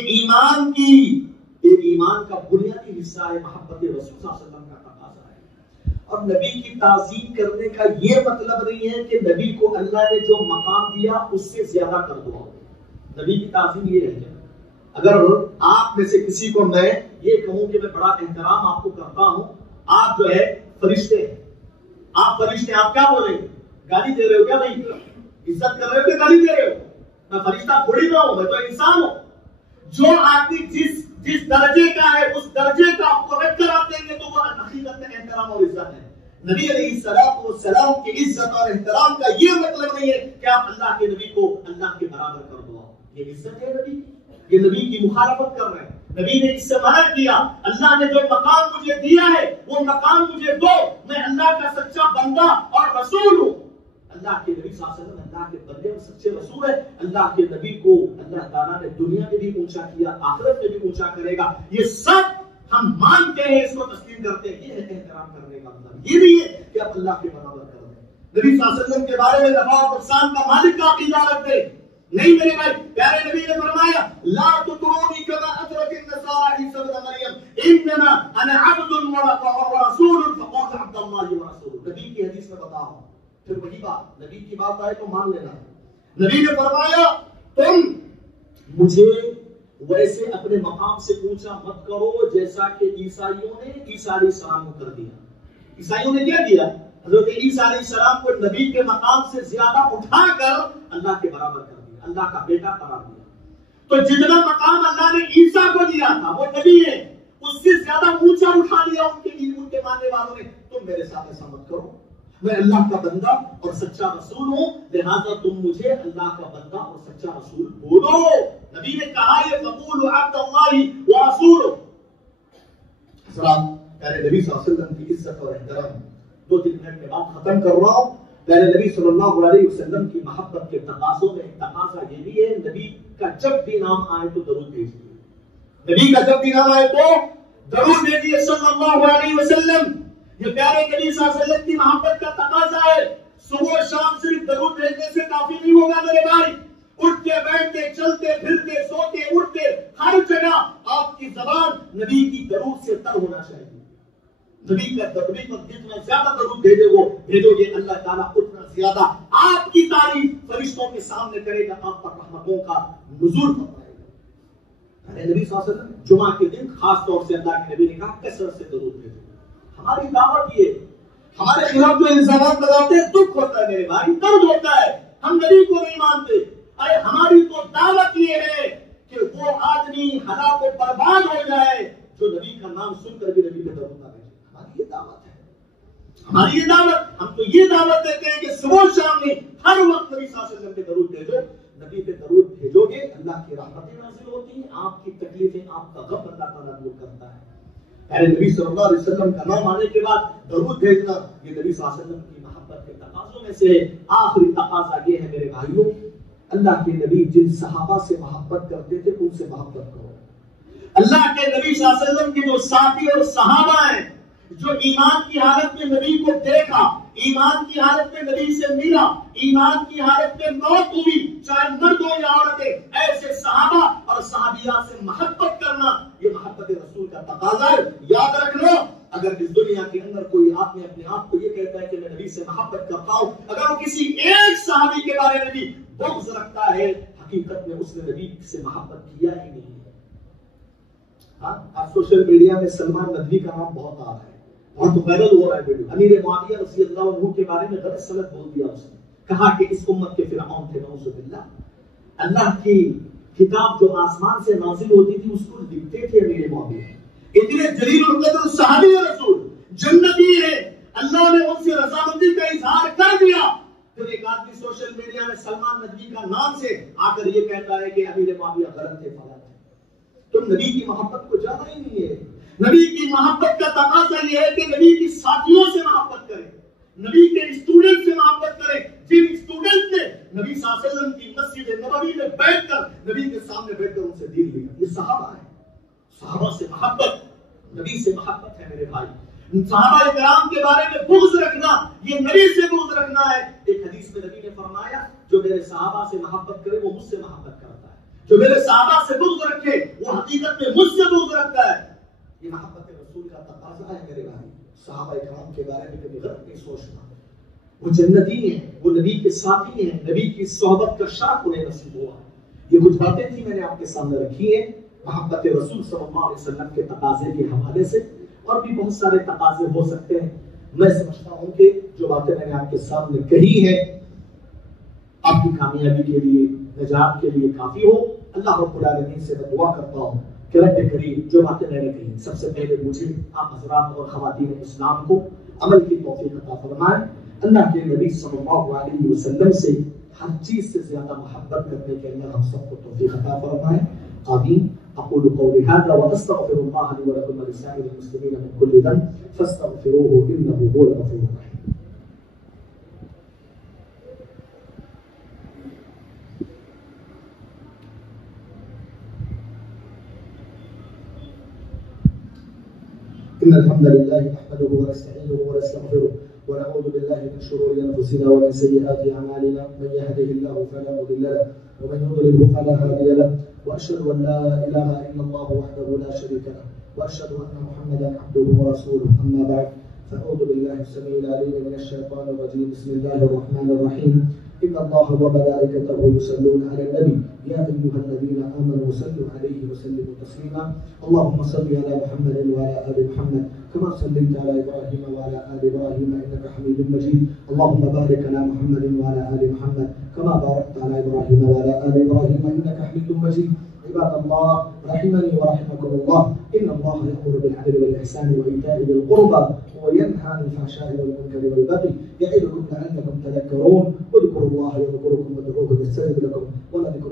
ایمان کا بنیادی حصہ ہے. محبت رسول صلی اللہ علیہ وسلم کا تقاضا ہے. اور نبی کی تعظیم کرنے کا یہ مطلب نہیں ہے کہ نبی کو اللہ نے جو مقام دیا اس سے زیادہ کر دو. نبی کی تعظیم یہ ہے اگر آپ میں سے کسی کو میں یہ کہوں کہ میں بڑا احترام آپ کو کرتا ہوں، آپ جو ہے فرشتے ہیں، آپ فرشتے، آپ کیا بولیں گے؟ گالی دے رہے ہو کیا بھائی؟ عزت کر رہے ہو کہ گالی دے رہے ہو؟ میں فرشتہ تھوڑی نہ ہوں، میں تو انسان ہوں. جو آدمی جس درجے کا ہے اس درجے کا آپ کو رکھ کر آپ دیں گے تو وہ حقیقت میں احترام اور عزت ہے. نبی علیہ السلام کی عزت اور احترام کا یہ مطلب نہیں ہے کہ آپ اللہ کے نبی کو اللہ کے برابر کر دو. یہ عزت ہے نبی کی. یہ نبی کی مخالفت کر رہے ہیں. نبی نے اس سے منع کیا. اللہ نے جو مقام مجھے دیا ہے وہ مقام مجھے دو. میں اللہ کا سچا بندہ اور رسول ہوں. اللہ کے نبی صلی اللہ علیہ وسلم اللہ کے بندے اور سچے رسول ہیں. اللہ کے نبی کو اللہ تعالیٰ نے دنیا میں بھی اونچا کیا، آخرت میں بھی اونچا کرے گا. یہ سب ہم مانتے ہیں، اس کو تسلیم کرتے ہیں. یہ ہے احترام کرنے کا مطلب. یہ نہیں ہے کہ آپ اللہ کے برابر کر دیں. نبی صلی اللہ علیہ وسلم کے بارے میں نفع اور نقصان کا مالک کا عقیدہ رکھتے نہیں میرے بھائی. پیارے نبی نے فرمایا لا تطرونی کما اطرت النصارى عیسی ابن مریم انما انا عبد ورسول فقولوا عبد الله ورسوله. نبی کی حدیث میں بتا ہوں. پھر وہی بات، نبی کی بات آئے تو مان لینا. نبی نے فرمایا تم مجھے ویسے اپنے مقام سے اونچا مت کرو جیسا کہ عیسائیوں نے عیسیٰ علیہ السلام کو کر دیا. عیسائیوں نے کیا کیا؟ حضرت عیسیٰ علیہ السلام کو نبی کے مقام سے زیادہ اٹھا کر اللہ کے برابر کر دیا، اللہ کا بیٹا قرار دیا. تو جتنا مقام اللہ نے عیسیٰ کو دیا تھا وہ نبی ہے، اس سے زیادہ اونچا اٹھا لیا ان کے ماننے والوں نے. تم میرے ساتھ ایسا مت کرو. میں اللہ کا بندہ اور سچا رسول ہوں، لہذا تم مجھے اللہ کا بندہ اور سچا رسول بولو. نبی نے کہا یہ قبول عبد اللہ ورسول. حضرات پیارے نبی صلی اللہ علیہ وسلم کی عزت اور احترام 2-3 منٹ کے بعد ختم کر رہا ہوں. پیارے نبی صلی اللہ علیہ وسلم کی محبت کے تقاضوں میں ایک تقاضا یہ بھی ہے نبی کا جب بھی نام آئے تو درود بھیجیے. نبی کا جب بھی نام آئے تو درود بھیجیے صلی اللہ علیہ وسلم. یہ پیارے نبی صلی اللہ علیہ وسلم کی محبت کا تقاضا ہے. صبح و شام صرف درود بھیجنے سے کافی نہیں ہوگا میرے بھائی. اٹھتے بیٹھتے چلتے پھرتے سوتے اٹھتے ہر جگہ آپ کی زبان نبی کی درود سے تر ہونا چاہیے. نبی کو جتنا زیادہ درود بھیجو گے اللہ تعالیٰ اتنا زیادہ آپ کی تعریف فرشتوں کے سامنے کرے گا, آپ پر رحمتوں کا نزول فرمائے گا. نبی صلی اللہ علیہ وسلم جمعہ کے دن خاص طور سے اللہ کے نبی نے کہا کثرت سے درود بھیجو. ہماری دعوت یہ, ہمارے خلاف جو الزامات لگاتے ہیں دکھ ہوتا ہے میرے بھائی, درد ہوتا ہے, ہم نبی کو نہیں مانتے. ارے ہماری تو دعوت یہ ہے کہ وہ آدمی ہلاک و برباد ہو جائے جو نبی کا نام سن کر بھی نبی کے درود نہ بھیجے. ہماری یہ دعوت ہے, ہماری یہ دعوت. ہم تو یہ دعوت دیتے ہیں کہ صبح شام میں ہر وقت نبی صلی اللہ علیہ وسلم کے درود بھیجو. نبی پہ درود بھیجو گے اللہ کی رحمتیں نازل ہوتی ہیں, آپ کی تکلیفیں آپ کا غم اللہ تعالیٰ دور کرتا ہے. پہلے نبی صلی اللہ علیہ وسلم کا نام آنے کے بعد درود بھیجنا یہ نبی صلی اللہ علیہ وسلم کی محبت کے تقاضوں میں سے ہے. آخری تقاضا یہ ہے میرے بھائیوں, اللہ کے نبی جن صحابہ سے محبت کرتے تھے ان سے محبت کرو. اللہ کے نبی صلی اللہ علیہ وسلم کے جو ساتھی اور صحابہ ہیں جو ایمان کی حالت میں نبی کو دیکھا, ایمان کی حالت میں نبی سے ملا, ایمان کی حالت میں موت ہوئی, چاہے مرد ہو یا عورتیں, ایسے صحابہ اور صحابیات سے محبت کرنا یہ محبت رسول کا تقاضا ہے. یاد رکھ لو, اگر اس دنیا کے اندر کوئی آدمی اپنے آپ کو یہ کہتا ہے کہ میں نبی سے محبت کرتا ہوں, اگر وہ کسی ایک صحابی کے بارے میں بھی بغض رکھتا ہے, حقیقت میں اس نے نبی سے محبت کیا ہی نہیں ہے. ہاں, آج سوشل میڈیا میں سلمان ندوی کا نام بہت آ رہا ہے, بہت وائرل ہو رہا ہے ویڈیو. امیر معاویہ رضی اللہ عنہ کے بارے میں غلط سلط بول دیا اس نے, کہا کہ اس امت کے فرعون تھے نعوذ باللہ. اللہ کی کتاب جو آسمان سے نازل ہوتی تھی اس کو لکھتے تھے امیر معاویہ. اتنے جلیل القدر صحابی رسول جنتی ہے, اللہ نے ان سے رضامندی کا اظہار کر دیا. پھر ایک آدمی سوشل میڈیا میں سلمان ندوی کا نام سے آ کر یہ کہتا ہے کہ امیر معاویہ غلط تھے, فلاں تھے. تم نبی کی محبت کو جانا ہی نہیں ہے. نبی کی محبت کا تقاضا یہ ہے کہ نبی کی ساتھیوں سے محبت کریں, نبی کے اسٹوڈنٹ سے محبت کریں. جن اسٹوڈنٹ نے نبی صلی اللہ علیہ وسلم کی مسجد نبوی میں بیٹھ کر نبی کے سامنے بیٹھ کر ان سے دین لیا, یہ صحابہ ہیں. صحابہ سے محبت نبی سے محبت ہے میرے بھائی. صحابہ کرام کے بارے میں بغض رکھنا یہ نبی سے بغض رکھنا ہے. ایک حدیث میں نبی نے فرمایا جو میرے صحابہ سے محبت کرے وہ مجھ سے محبت کرتا ہے, جو میرے صحابہ سے بغض رکھے وہ حقیقت میں مجھ سے بغض رکھتا ہے. یہ محبت رسول کا تقاضا ہے میرے بھائی. صحابہ کرام کے بارے میں کبھی غلط نہیں سوچنا, وہ جنتی ہیں, وہ نبی کے ساتھی ہیں, نبی کی صحبت کا شرف انہیں نصیب ہوا. یہ کچھ باتیں تھی میں نے آپ کے سامنے رکھی ہیں محبت رسول صلی اللہ علیہ وسلم کے تقاضے کے حوالے سے, اور بھی بہت سارے تقاضے ہو سکتے ہیں. میں سمجھتا ہوں کہ جو باتیں میں نے آپ کے سامنے کہی ہیں آپ کی کامیابی کے لیے, نجات کے لیے کافی ہو. اللہ رب العالمین سے میں دعا کرتا ہوں کہ رب کریم جو باتیں میں نے کہی سب سے پہلے مجھے آپ حضرات اور خواتین اسلام کو عمل کی توفیق عطا فرمائے. اللہ کے نبی صلی اللہ علیہ وسلم سے ہر چیز سے زیادہ محبت کرنے کے اللہ ہم سب کو توفیق عطا فرمائے. آمین. أقول قولي هذا وأستغفر الله لي ولكم ولسائر المسلمين من كل ذنب فاستغفروه إنه هو الغفور الرحيم. إن الحمد لله نحمده ونستعينه ونستغفره ونعوذ بالله من شرور أنفسنا ومن سيئات أعمالنا, من يهده الله فلا مضل له ومن يضلل فلا هادي له, وأشهد أن لا إله إلا الله وحده لا شريك له, وأشهد أن محمدا عبده ورسوله. أما بعد, فأعوذ بالله السميع العليم من الشيطان الرجيم. بسم الله الرحمن الرحيم. إن الله وملائكته يصلون على النبي يا أيها الذين آمنوا صلوا عليه وسلموا تسليما. اللهم صل على محمد وعلى آل محمد كما صليت على إبراهيم وعلى آل إبراهيم إنك حميد مجيد. اللهم بارك على محمد وعلى آل محمد كما باركت على إبراهيم وعلى آل إبراهيم إنك حميد مجيد. عباد الله رحمني ورحمكم الله, إن الله يأمر بالعدل والإحسان وإيتاء ذي القربى وينهى عن الفحشاء والمنكر والبغي يعظكم لعلكم تذكرون. اذكروا الله يذكركم وادعوه يستجب لكم ولذكر